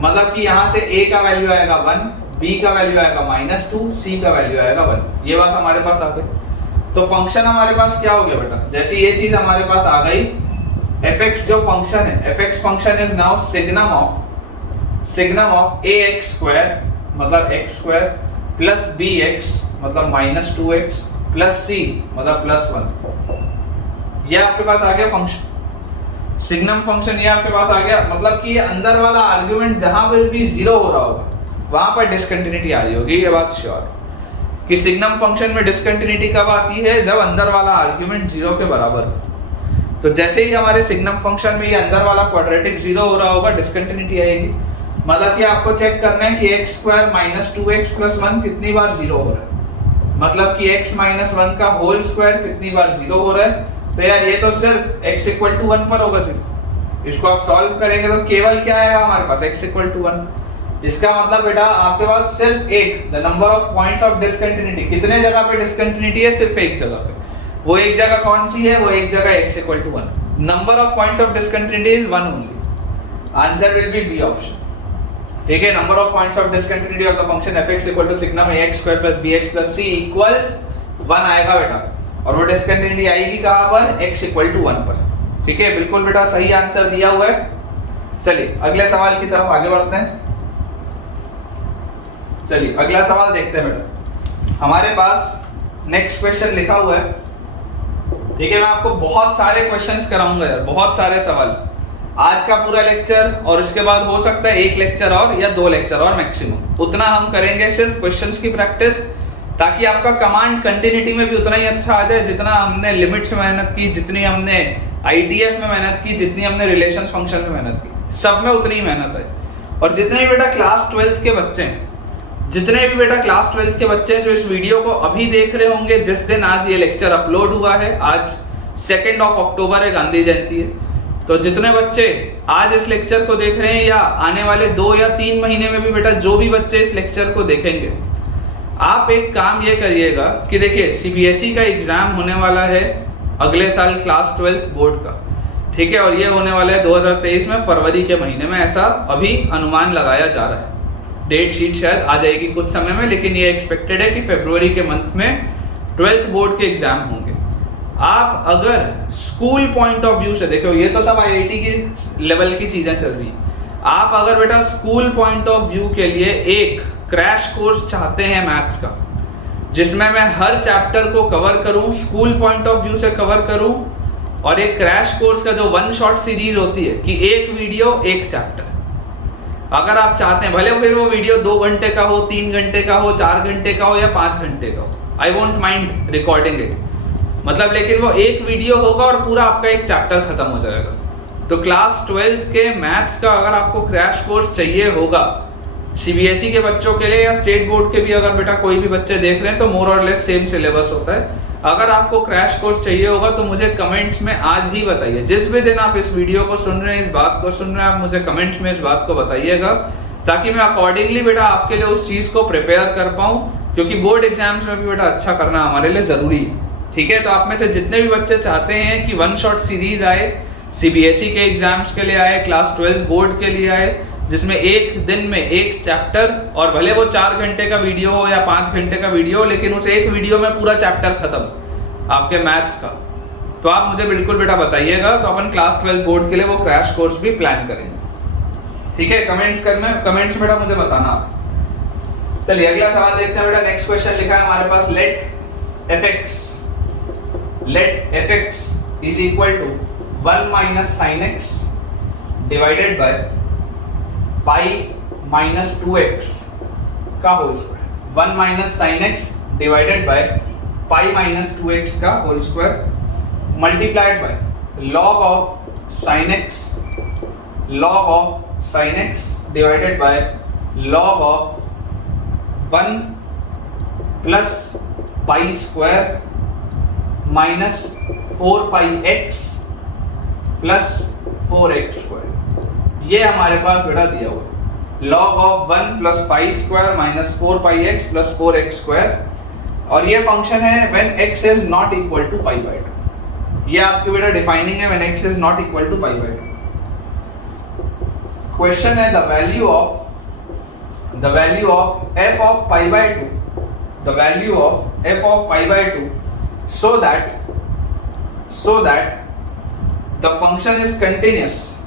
मतलब कि यहाँ से a का वैल्यू आएगा 1, b का वैल्यू आएगा -2, c का वैल्यू आएगा 1, ये बात हमारे पास आ गई। तो फंक्शन हमारे पास क्या हो गया बेटा, जैसे ये चीज हमारे पास आ गई, fx जो फंक्शन है, fx function is now signum of ax square मतलब x स्क्वायर प्लस bx मतलब -2x प्लस c मतलब +1, ये आपके पास आ गया फंक्शन, सिग्नम फंक्शन ये आपके पास आ गया। मतलब कि ये अंदर वाला आर्गुमेंट जहां पर भी 0 हो रहा होगा वहां पर डिस्कंटिन्यूटी आ रही होगी, ये बात श्योर कि सिग्नम फंक्शन में डिस्कंटिन्यूटी कब आती है, जब अंदर वाला आर्गुमेंट 0 के बराबर हो। तो जैसे ही हमारे सिग्नम फंक्शन में ये अंदर वाला क्वाड्रेटिक 0 हो रहा होगा डिस्कंटिन्यूटी आएगी। मतलब कि आपको चेक करना है कि x स्क्वायर -2x प्लस 1 कितनी बार 0 हो रहा है, मतलब कि x माइनस 1 का होल स्क्वायर कितनी बार 0 हो रहा है। तो यार ये तो सिर्फ x इक्वल टू 1 पर होगा 0। इसको आप सॉल्व करेंगे तो केवल क्या आएगा हमारे पास, x इक्वल टू 1। इसका मतलब बेटा आपके पास सिर्फ एक, the number of points of discontinuity, कितने जगह पे डिस्कंटिन्यूटी है, सिर्फ एक जगह पे। वो एक जगह कौन सी है, वो एक जगह x equal to 1। Number of points of discontinuity is 1 only, answer will be B option, ठीक है। Number of points of discontinuity of the function fx equal to signum ax square plus bx plus c equals 1 आएगा बेटा, और वो discontinuity आएगी कहां पर, x equal to 1 पर, ठीक है। बिल्कुल बेटा सही आंसर दिया हुआ है। चलिए अगले सवाल की तरफ आगे बढ़ते हैं। चलिए अगला सवाल देखते हैं बेटा, हमारे पास नेक्स्ट क्वेश्चन लिखा हुआ है, ठीक है। मैं आपको बहुत सारे क्वेश्चंस कराऊंगा यार, बहुत सारे सवाल, आज का पूरा लेक्चर और इसके बाद हो सकता है एक लेक्चर और या 2 लेक्चर और मैक्सिमम, उतना हम करेंगे सिर्फ क्वेश्चंस की प्रैक्टिस, ताकि आपका कमांड कंटिन्यूटी में भी उतना ही अच्छा आ जाए जितना हमने लिमिट्स में मेहनत की, जितनी हमने आईटीएफ में मेहनत की, जितनी हमने रिलेशंस फंक्शन में मेहनत की, सब में उतनी ही मेहनत है। और जितने भी बेटा क्लास 12th के बच्चे हैं, जितने भी बेटा क्लास 12th के बच्चे हैं जो इस वीडियो को अभी देख रहे होंगे, जिस दिन आज ये लेक्चर अपलोड हुआ है, आज 2 अक्टूबर है, गांधी जयंती है, तो जितने बच्चे आज इस लेक्चर को देख रहे हैं या आने वाले 2 या 3 महीने में भी बेटा जो भी बच्चे इस लेक्चर को देखेंगे, आप एक काम ये करिएगा कि देखिए सीबीएसई का एग्जाम होने वाला है अगले साल क्लास 12th बोर्ड का, ठीक है, और ये होने वाला है 2023 में फरवरी के महीने में, ऐसा अभी अनुमान लगाया जा रहा है। डेट शीट शायद आ जाएगी कुछ समय में, लेकिन ये एक्सपेक्टेड है कि फरवरी के मंथ में 12th बोर्ड के एग्जाम होंगे। आप अगर स्कूल पॉइंट ऑफ व्यू से देखो, ये तो सब आईआईटी की लेवल की चीजें चल रही, आप अगर बेटा स्कूल पॉइंट ऑफ व्यू के लिए एक क्रैश कोर्स चाहते हैं मैथ्स का, जिसमें मैं हर चैप्टर को कवर करूं, स्कूल पॉइंट ऑफ व्यू से कवर करूं, और एक क्रैश कोर्स का जो 1 शॉट सीरीज होती है कि एक वीडियो एक चैप्टर, अगर आप चाहते हैं, भले फिर वो वीडियो 2 घंटे का हो, 3 घंटे का हो, 4 घंटे का हो या 5 घंटे का हो, I won't mind recording it, मतलब लेकिन वो एक वीडियो होगा और पूरा आपका एक चैप्टर खत्म हो जाएगा। तो क्लास 12th के मैथ्स का अगर आपको क्रैश कोर्स चाहिए होगा, सीबीएसई के बच्चों के लिए या स्टेट बोर्ड के भी अगर बेटा कोई भी बच्चे देख रहे हैं, तो मोर और लेस सेम सिलेबस होता है। अगर आपको क्रैश कोर्स चाहिए होगा तो मुझे कमेंट्स में आज ही बताइए, जिस भी दिन आप इस वीडियो को सुन रहे हैं, इस बात को सुन रहे हैं, आप मुझे कमेंट्स में इस बात को बताइएगा, ताकि मैं अकॉर्डिंगली बेटा आपके लिए उस चीज को प्रिपेयर कर पाऊं, क्योंकि बोर्ड एग्जाम्स में भी बेटा अच्छा करना हमारे लिए जरूरी है, ठीक है। तो आप में से जितने भी बच्चे चाहते हैं कि 1 शॉट सीरीज आए, सीबीएसई के एग्जाम्स के लिए आए, क्लास 12 बोर्ड के लिए आए, जिसमें एक दिन में एक चैप्टर, और भले वो 4 घंटे का वीडियो हो या 5 घंटे का वीडियो हो, लेकिन उस एक वीडियो में पूरा चैप्टर खत्म आपके मैथ्स का। तो आप मुझे बिल्कुल बेटा बताइएगा, तो अपन क्लास 12 बोर्ड के लिए वो क्रैश कोर्स भी प्लान करेंगे। ठीक है, कमेंट्स बेटा मुझे बताना आप। चलिए अगला सवाल देखते हैं बेटा। नेक्स्ट क्वेश्चन लिखा है हमारे पास, let fx is equal to 1 minus sine x divided by pi minus 2x का whole square. 1 minus sine x divided by pi minus 2x का whole square multiplied by log of sin x divided by log of 1 plus pi square minus 4 pi x plus 4x square. ये हमारे पास बेटा दिया हुआ है, log of 1 plus pi square minus 4 pi x plus 4x square, और ये function है when x is not equal to pi by 2। ये आपके बेटा डिफाइनिंग है when x is not equal to pi by 2। Question है the value of f of pi by 2, the value of f of pi by 2 so that the function is continuous,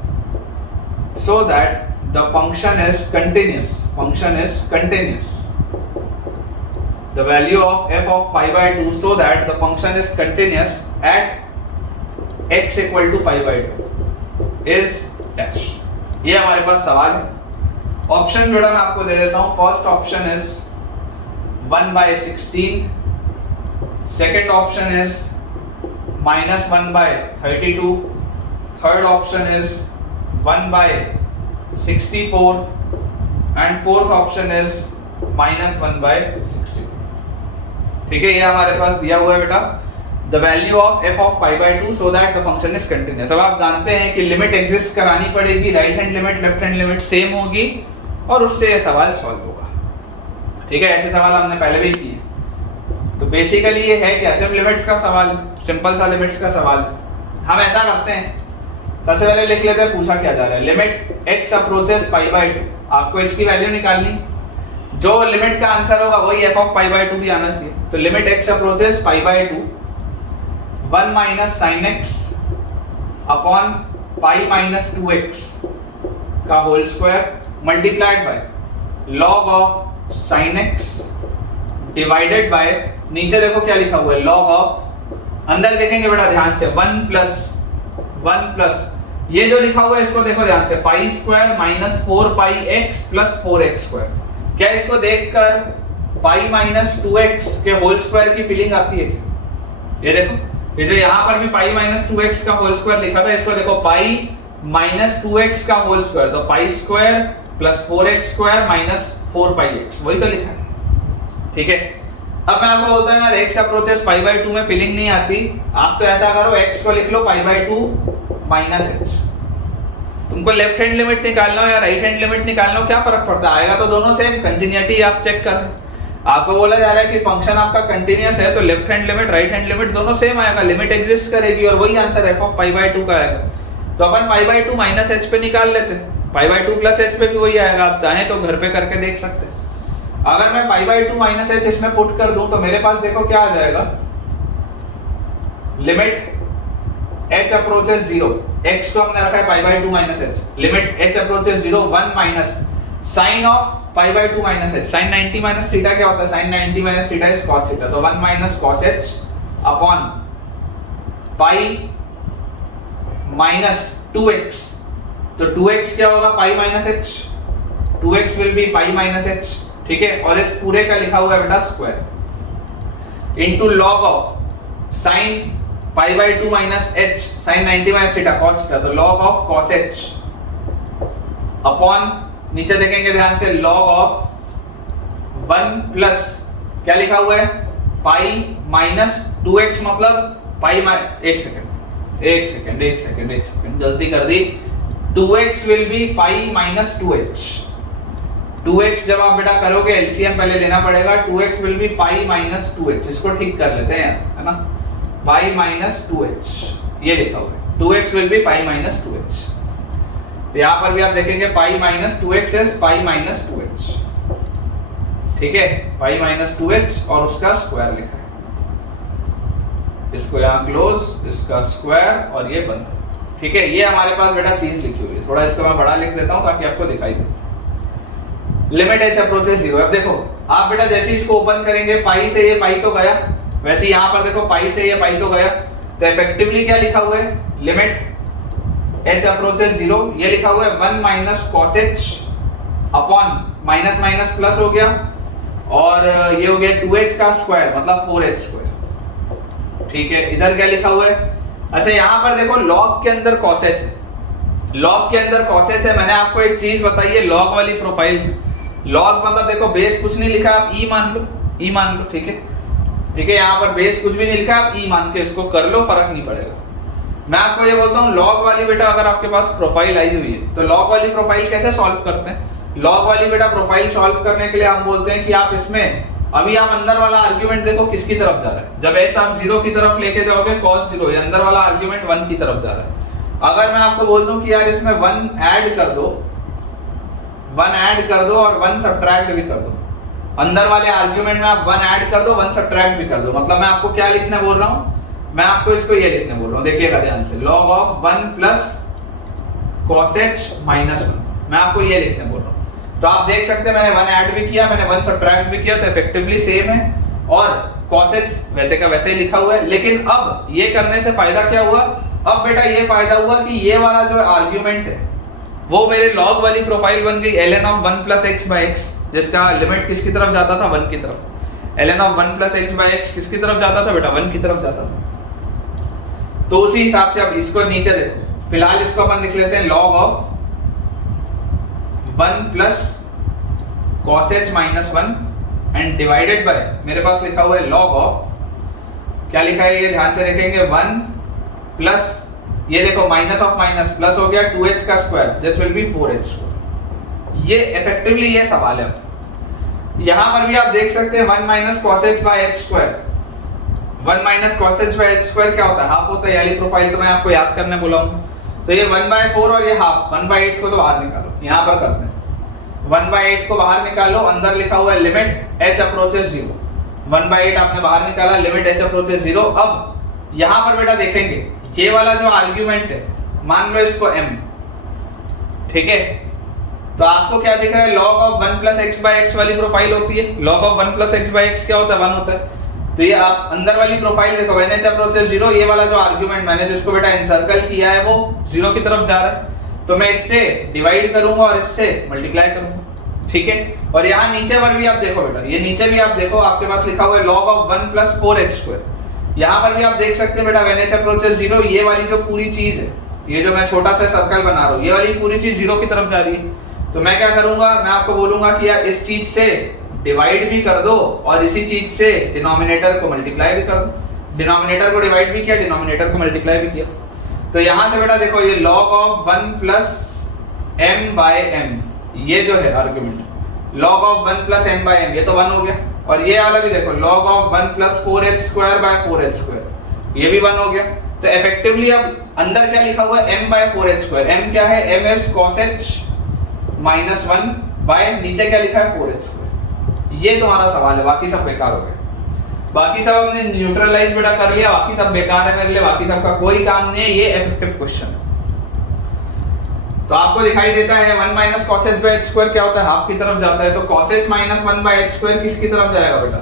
the value of f of pi by 2 so that the function is continuous at x equal to pi by 2 is dash। ये हमारे पास सवाल है। Option जो मैं आपको दे देता हूं। First option is 1/16, second option is -1/32, third option is 1/64 and fourth option is -1/64। ठीक है, ये हमारे पास दिया हुआ है बेटा the value of f of pi by 2 so that the function is continuous। अब आप जानते हैं कि लिमिट एग्जिस्ट करानी पड़ेगी, right hand limit left hand limit same होगी, और उससे ये सवाल सॉल्व होगा। ठीक है, ऐसे सवाल हमने पहले भी किए। तो बेसिकली ये है कि सिर्फ लिमिट्स का सवाल, सिंपल सा लिमिट्स का सवाल। हम ऐसा करते हैं, सबसे पहले लिख लेते हैं पूछा क्या जा रहा है। Limit x approaches pi by 2, आपको इसकी वैल्यू निकालनी, जो लिमिट का आंसर होगा वही f of pi by 2 भी आना चाहिए। तो limit x approaches pi by 2 1 minus sine x upon pi minus 2x का whole square multiplied by log of sine x divided by, नीचे देखो क्या लिखा हुआ है, लॉग ऑफ, अंदर देखेंगे बेटा ध्यान से, 1 प्लस ये जो लिखा हुआ है इसको देखो ध्यान से, पाई square minus 4 pi x plus 4x square. क्या इसको देखकर पाई माइनस 2x के होल स्क्वायर की फीलिंग आती है? ये देखो, ये जो यहाँ पर भी पाई माइनस 2x का होल स्क्वायर लिखा था, इसको देखो पाई माइनस 2x का होल स्क्वायर, तो pi square plus 4x square minus 4 pi x, वही तो लिखा है। ठीक है, अब मैं आपको बोलता हूँ यार x अप्रोचेस पाई बाय 2 में फीलिंग नहीं आती, आप तो ऐसा करो x को लिख लो पाई बाय 2 माइनस h। तुमको लेफ्ट हैंड लिमिट निकालना हो या राइट हैंड लिमिट निकालना हो, क्या फर्क पड़ता है, आएगा तो दोनों सेम। कंटिन्यूटी आप चेक कर रहे हैं, आपको बोला जा रहा है कि फंक्शन आपका कंटीन्यूअस है, तो left hand limit right hand limit दोनों सेम आएगा, लिमिट एग्जिस्ट करेगी और वही answer f of pi by 2 का आएगा। तो अपन पाई बाय 2 माइनस h पे निकाल लेते हैं, पाई बाय 2 प्लस h पे भी वही आएगा, आप चाहें तो घर पे करके देख सकते हैं। अगर मैं पाई बाय 2 माइनस h इसमें पुट कर दूं तो मेरे पास देखो क्या आ जाएगा, लिमिट h अप्रोचेस 0, x को हमने रखा है pi by 2 minus h, limit h approaches 0 1 minus sine of pi by 2 minus h, sine 90 minus theta क्या होता है, sine 90 minus theta is cos theta, तो 1 minus cos h upon pi minus 2x, तो 2x क्या होगा, pi minus h, 2x will be pi minus h। ठीक है, और इस पूरे का लिखा हुआ है बेटा square into log of sine pi by 2 minus h, sine 90 minus theta cos theta, तो log of cos h upon, नीचे देखेंगे ध्यान से, लॉग ऑफ 1 प्लस क्या लिखा हुआ है, पाई माइनस 2x, मतलब पाई, एक सेकंड गलती कर दी, 2x will be pi minus 2h। 2x जब आप बेटा करोगे एलसीएम पहले लेना पड़ेगा, 2x will be pi minus 2h, इसको ठीक कर लेते हैं, है ना, पाई माइनस 2h ये लिखा हुआ है, 2x will be pi minus 2h। तो यहाँ पर भी आप देखेंगे पाई minus 2x pi minus 2h, ठीक है, पाई माइनस 2h और उसका स्क्वायर लिखा है, इसको यहाँ क्लोज, इसका स्क्वायर और ये बंद, ठीक है। ये हमारे पास बेटा चीज लिखी हुई है, थोड़ा इसको मैं बड़ा लिख देता हूँ ताकि आपको दिखाई दे। Limit h approaches 0। अब देखो आप बेटा जैसे इसको ओपन करेंगे, पाई से ये पाई तो गया, वैसे यहाँ पर देखो पाई से ये पाई तो गया, तो इफेक्टिवली क्या लिखा हुआ है, लिमिट h अप्रोचेस 0, ये लिखा हुआ है 1 minus cos h upon minus minus plus हो गया और ये हो गया 2h का स्क्वायर मतलब 4h स्क्वायर, ठीक है। इधर क्या लिखा हुआ है, अच्छा यहाँ पर देखो log के अंदर cos h है, log के अंदर cos h है। मैंने आपको एक चीज बताई है log वाली प्रोफाइल में, log मतलब देखो बेस कुछ नहीं लिखा, आप e मान लो, e मान लो, ठीक है, ठीक है। यहाँ पर बेस कुछ भी नहीं लिखा, आप e मान के इसको कर लो, फर्क नहीं पड़ेगा। मैं आपको ये बोलता हूँ log वाली बेटा अगर आपके पास प्रोफाइल आई हुई है तो log वाली प्रोफाइल कैसे सॉल्व करते हैं, log वाली बेटा प्रोफाइल सॉल्व करने के लिए हम बोलते हैं कि आप इसमें अभी आप अंदर वाला आर्गुमेंट देखो किसकी तरफ जा रहा है, जब h आप 0 की तरफ लेके जाओगे cos 0, ये अंदर वाला आर्गुमेंट 1 की तरफ जा रहा है। अगर मैं आपको बोल दूं कि यार इसमें 1 ऐड कर दो, 1 ऐड कर दो और 1 सब्ट्रैक्ट भी कर दो, अंदर वाले आर्गुमेंट में आप 1 ऐड कर दो 1 सब्ट्रैक्ट भी कर दो, मतलब मैं आपको क्या लिखने बोल रहा हूं, मैं आपको इसको ये लिखने बोल रहा हूं, देखिएगा ध्यान से, log of 1 plus cos h minus 1, मैं आपको ये लिखने बोल रहा हूं। तो आप देख सकते हैं मैंने 1 ऐड भी किया, मैंने 1 सब्ट्रैक्ट भी किया, तो इफेक्टिवली सेम है और cos h वैसे का वैसे ही लिखा हुआ है। लेकिन अब ये करने से फायदा क्या हुआ, अब बेटा ये फायदा हुआ कि ये वाला जो आर्गुमेंट है वो मेरे log वाली प्रोफाइल बन गई ln of 1 plus x by x, जिसका लिमिट किसकी तरफ जाता था, 1 की तरफ। ln of 1 plus x by x किसकी तरफ जाता था बेटा, 1 की तरफ जाता था। तो उसी हिसाब से अब इसको नीचे देखो, फिलहाल इसको अपन लिख लेते हैं log of 1 plus cos h minus 1 and divided by, मेरे पास लिखा हुआ है log ऑफ, क्या लिखा है ये ध्यान से देखेंगे, 1 प्लस ये देखो माइनस ऑफ माइनस प्लस हो गया 2h का square, this will B 4h। ये इफेक्टिवली ये सवाल है। यहां पर भी आप देख सकते हैं 1 minus cos h by h square, 1 minus cos h by h square क्या होता है, हाफ होता है, ये वाली प्रोफाइल तो मैं आपको याद करने बोला हूं। तो ये 1/4 और ये हाफ, 1/8 को तो बाहर निकालो, यहां पर करते हैं 1/8 को बाहर निकालो, अंदर लिखा हुआ है लिमिट h अप्रोचेस 0, 1/8 आपने बाहर निकाला, लिमिट h अप्रोचेस 0। अब यहां पर बेटा देखेंगे ये वाला जो आर्गुमेंट है, मान लो इसको m, ठीक है, तो आपको क्या दिख रहा है, log of 1 plus x by x वाली प्रोफाइल होती है, log of 1 plus x by x क्या होता है, 1 होता है। तो ये आप अंदर वाली प्रोफाइल देखो, when h अप्रोचेस 0, ये वाला जो आर्गुमेंट मैंने जिसको बेटा एनसर्कल किया है वो 0 की तरफ जा रहा है, तो मैं इससे डिवाइड करूंगा और इससे मल्टीप्लाई करूंगा, ठीक है। और यहाँ नीचे पर भी आप देखो बेटा, ये नीचे भी आप देखो, आपके पास लिखा हुआ है log of 1 plus 4h square, यहाँ पर भी आप देख सकते हैं बेटा when h अप्रोचेस 0, ये वाली जो पूरी चीज है, ये जो मैं छोटा सा सर्कल बना रहा हूँ, ये वाली पूरी चीज 0 की तरफ जा रही है। तो मैं क्या करूंगा, मैं आपको बोलूंगा कि यार इस चीज से डिवाइड भी कर दो और इसी चीज से डिनोमिनेटर को मल्टीप्लाई भी कर दो, डिनोमिनेटर को डिवाइड भी किया, डिनोमिनेटर को मल्टीप्लाई भी किया। तो यहां से बेटा देखो ये log of 1 plus m by m, ये जो है argument, log of 1 plus m by m, ये तो 1 हो गया, और ये वाला भी देखो log of 1 plus 4h square by 4h square, ये भी 1 हो गया। तो इफेक्टिवली अब अंदर क्या लिखा हुआ है, m bye 4h square, m क्या है, ms cos h minus 1 by नीचे क्या लिखा है 4h स्क्वायर। ये तुम्हारा सवाल है, बाकी सब बेकार हो गए, बाकी सब हमने न्यूट्रलाइज बेटा कर लिया, बाकी सब बेकार है मेरे लिए, बाकी सब का कोई काम नहीं है, ये इफेक्टिव क्वेश्चन है। तो आपको दिखाई देता है 1 minus cos h by h square क्या होता है, हाफ की तरफ जाता है, तो cos h minus 1 by h square किसकी तरफ जाएगा बेटा,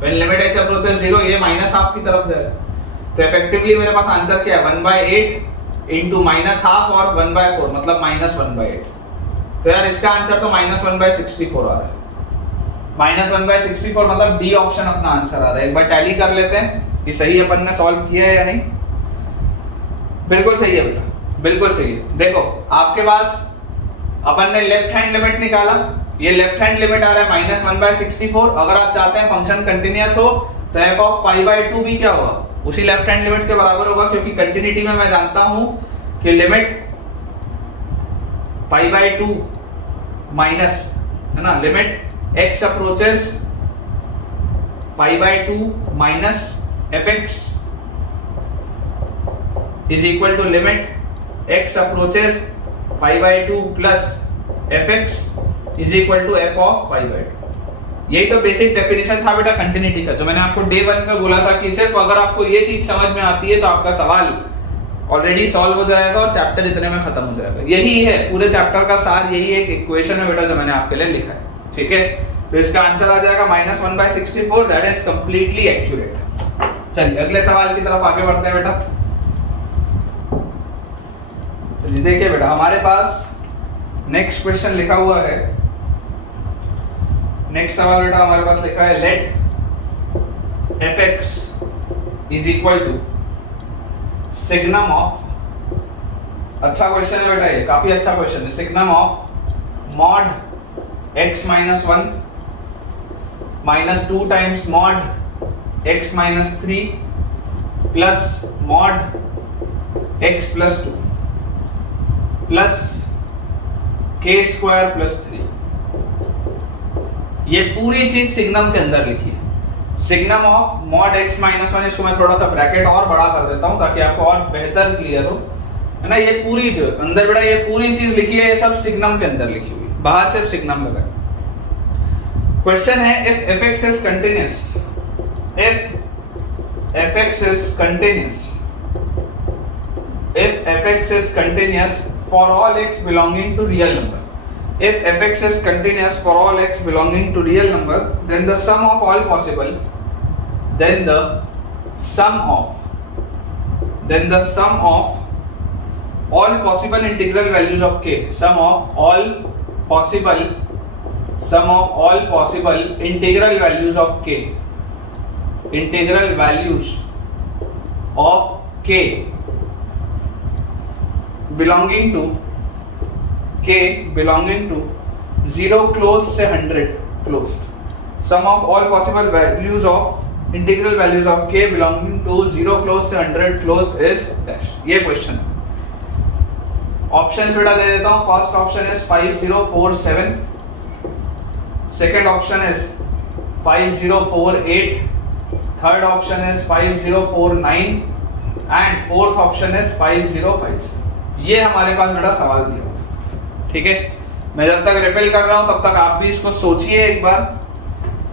व्हेन लिमिट h अप्रोचेस 0, ये माइनस हाफ की तरफ जाएगा। तो इफेक्टिवली मेरे पास आंसर क्या है, 1/8 इनटू माइनस हाफ और 1/4 मतलब -1/8। तो यार इसका आंसर तो -1/64 आ रहा है, -1/64 मतलब डी ऑप्शन अपना आंसर आ रहा है। एक बार टैली कर लेते हैं कि सही अपन ने सॉल्व किया है या नहीं। बिल्कुल सही है बेटा, बिल्कुल सही है। देखो आपके पास अपन ने लेफ्ट हैंड लिमिट निकाला, ये लेफ्ट हैंड लिमिट आ रहा है -1/64। अगर आप चाहते हैं फंक्शन कंटीन्यूअस हो तो f ऑफ π/2 भी क्या होगा, उसी लेफ्ट हैंड लिमिट के बराबर होगा, क्योंकि कंटिन्यूटी में मैं जानता हूं कि लिमिट π/2 माइनस है ना, limit x approaches π/2 minus fx is equal to limit x approaches pi by two plus f x is equal to f of pi by two. यही तो बेसिक डेफिनेशन था बेटा कंटिन्यूटी का, जो मैंने आपको डे 1 में बोला था कि सिर्फ अगर आपको ये चीज समझ में आती है तो आपका सवाल ऑलरेडी सॉल्व हो जाएगा और चैप्टर इतने में खत्म हो जाएगा। यही है पूरे चैप्टर का सार, यही एक इक्वेशन है बेटा जो मैंने आपके लिए लिखा है। ठीक है, तो इसका आंसर आ जाएगा -1/64, दैट इज कंप्लीटली एक्यूरेट। चलिए अगले सवाल की तरफ आगे बढ़ते हैं बेटा। चलिए देखिए बेटा, हमारे पास नेक्स्ट क्वेश्चन लिखा हुआ है। नेक्स्ट सवाल बेटा हमारे पास लिखा है let f x is equal to signum of, अच्छा क्वेश्चन है बेटा, ये काफी अच्छा क्वेश्चन है, signum of mod x minus 1 minus 2 times mod x minus 3 plus mod x plus 2 plus k square plus 3। ये पूरी चीज सिग्नम के अंदर लिखी है। Signum of mod x minus 1, इसको मैं थोड़ा सा ब्रैकेट और बड़ा कर देता हूं ताकि आपको और बेहतर क्लियर हो, है ना। ये पूरी जो अंदर बेटा ये पूरी चीज लिखी है, ये सब सिग्नम के अंदर लिखी हुई, बाहर सिर्फ सिग्नम लगा है। क्वेश्चन है if fx is continuous, if fx is continuous, if fx is continuous for all x belonging to real number, if fx is continuous for all x belonging to real number, then the sum of all possible, then the sum of all possible integral values of k, sum of all possible integral values of k, integral values of k belonging to 0 closed से 100 closed, sum of all possible values of integral values of k belonging to 0 closed से 100 closed is dash। ये question option बेटा दे देता हूँ। First option is 5047, second option is 5048, third option is 5049 and fourth option is 5056। ये हमारे पास बेटा सवाल दिया हुआ। ठीक है, मैं जब तक रिफिल कर रहा हूं तब तक आप भी इसको सोचिए एक बार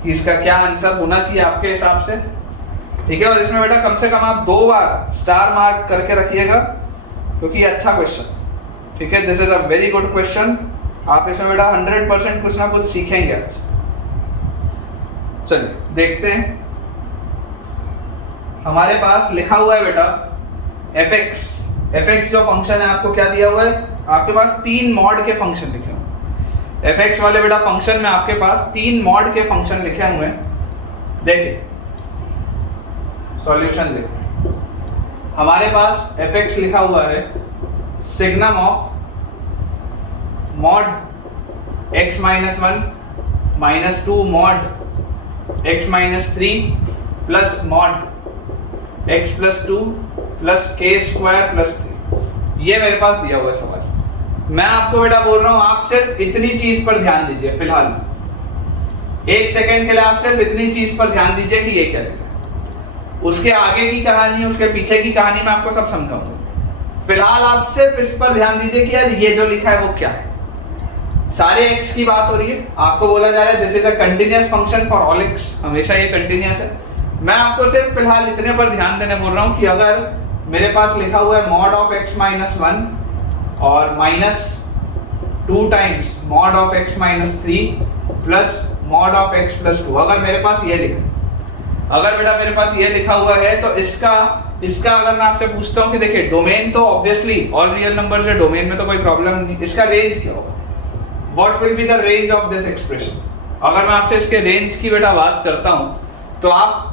कि इसका क्या आंसर होना चाहिए आपके हिसाब से। ठीक है, और इसमें बेटा कम से कम आप 2 बार स्टार मार्क करके रखिएगा क्योंकि ये अच्छा क्वेश्चन। ठीक है, this is a very good question. आप इसमें बेटा 100% कुछ ना कुछ सीखेंगे आज। चलिए देखते हैं, हमारे पास लिखा हुआ है बेटा fx जो फंक्शन है आपको क्या दिया हुआ है, आपके पास 3 मॉड के फंक्शन लिखे हुए हैं। fx वाले बेटा फंक्शन में आपके पास 3 मॉड के फंक्शन लिखे हुए हैं। देखिए सॉल्यूशन देखते हैं। हमारे पास fx लिखा हुआ है signum of mod x minus 1 minus 2 mod x minus 3 plus mod x plus 2 plus k square plus 3। ये मेरे पास दिया हुआ है सवाल। मैं आपको बेटा बोल रहा हूं आप सिर्फ इतनी चीज पर ध्यान दीजिए, फिलहाल 1 सेकंड के लिए आप सिर्फ इतनी चीज पर ध्यान दीजिए कि ये क्या लिखा है। उसके आगे की कहानी, उसके पीछे की कहानी मैं आपको सब समझाऊंगा। फिलहाल आप सिर्फ इस पर ध्यान दीजिए कि यार ये जो लिखा है वो क्या है। सारे x की बात हो रही है, आपको बोला जा रहा है this is a continuous function for all x, हमेशा ये कंटीन्यूअस है। मैं आपको सिर्फ फिलहाल इतने पर ध्यान देने बोल रहा हूं कि अगर मेरे पास लिखा हुआ है मॉड ऑफ x माइनस 1 और minus 2 times mod of x minus 3 plus mod of x plus 2, अगर मेरे पास ये लिखा है, अगर बेटा मेरे पास ये लिखा हुआ है तो इसका अगर मैं आपसे पूछता हूं कि देखिए डोमेन तो ऑब्वियसली ऑल रियल नंबर्स है, डोमेन में तो कोई प्रॉब्लम नहीं, इसका रेंज क्या होगा, what will be the range of this expression. अगर मैं आपसे इसके रेंज की बेटा बात करता हूं तो आप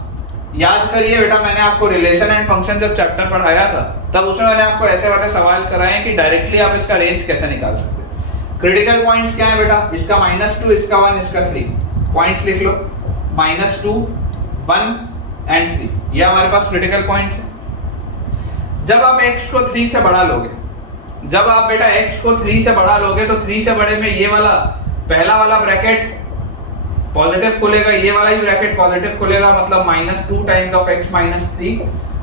याद करिए बेटा, मैंने आपको रिलेशन एंड फंक्शन जब चैप्टर पढ़ाया था तब उसमें मैंने आपको ऐसे वाले सवाल कराए कि डायरेक्टली आप इसका रेंज कैसे निकाल सकते हैं। क्रिटिकल पॉइंट्स क्या है बेटा, इसका -2, इसका 1, इसका 3, पॉइंट्स लिख लो, -2, 1 एंड 3, ये हमारे पास क्रिटिकल पॉइंट्स है। जब आप x को 3 से बढ़ा लोगे, जब आप बेटा x को 3 से बढ़ा लोगे तो 3 से बड़े में ये वाला पहला वाला ब्रैकेट पॉजिटिव खुलेगा, ये वाला ही ब्रैकेट पॉजिटिव खुलेगा, मतलब -2 टाइम्स ऑफ x माइनस 3,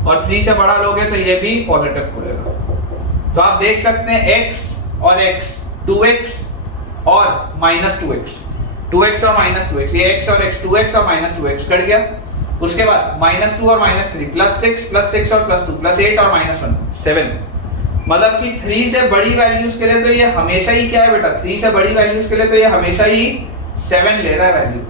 और 3 से बड़ा लोगे तो ये भी पॉजिटिव खुलेगा। तो आप देख सकते हैं x और x, 2x और माइनस 2x, 2x और माइनस 2x, ये x और x, 2x और माइनस 2x कट गया। उसके बाद -2 और -3 +6 और +2 +8 और -1 7। मतलब कि 3 से बड़ी वैल्यूज के लिए तो ये हमेशा ही क्या है बेटा, 3 से बड़ी वैल्यूज के लिए तो ये हमेशा ही 7 ले रहा है वैल्यू।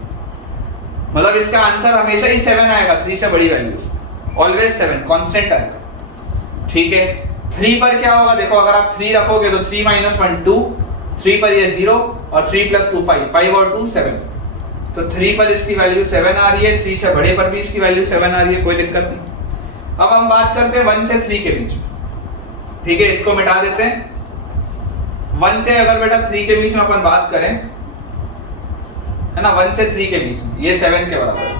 मतलब इसका आंसर हमेशा ही 7 आएगा, 3 से बड़ी वैल्यूज ऑलवेज 7 कांस्टेंट आएगा। ठीक है, 3 पर क्या होगा देखो, अगर आप 3 रखोगे तो 3 - 1 2, 3 पर ये 0 और 3 + 2 5, 5 और 2 7। तो 3 पर इसकी वैल्यू 7 आ रही है, 3 से बड़े पर भी इसकी वैल्यू 7 आ रही है, कोई दिक्कत नहीं। अब हम बात करते हैं 1 से 3 के बीच। ठीक है, इसको मिटा देते हैं। 1 से अगर बेटा 3 के बीच में अपन बात करें, है ना, 1 से 3 के बीच में ये 7 के बराबर है।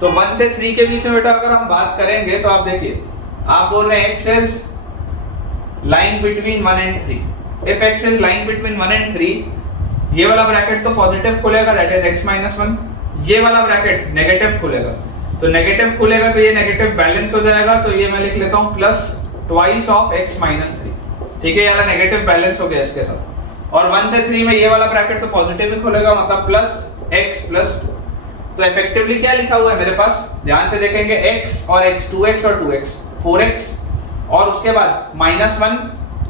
तो 1 से 3 के बीच में बेटा अगर हम बात करेंगे तो आप देखिए, आप बोल रहे हैं x is line between 1 and 3। if x is line between 1 and 3, ये वाला ब्रैकेट तो पॉजिटिव खुलेगा, दैट इज x - 1। ये वाला ब्रैकेट नेगेटिव खुलेगा, तो नेगेटिव खुलेगा तो ये नेगेटिव बैलेंस हो जाएगा। तो ये मैं लिख लेता हूं प्लस ट्वाइस ऑफ x - 3। ठीक है, ये वाला नेगेटिव बैलेंस हो गया इसके साथ। और 1 से 3 में ये वाला ब्रैकेट तो पॉजिटिव ही खुलेगा, मतलब प्लस x + 2। तो इफेक्टिवली क्या लिखा हुआ है मेरे पास, ध्यान से देखेंगे, x और x, 2x और 2x 4x, और उसके बाद -1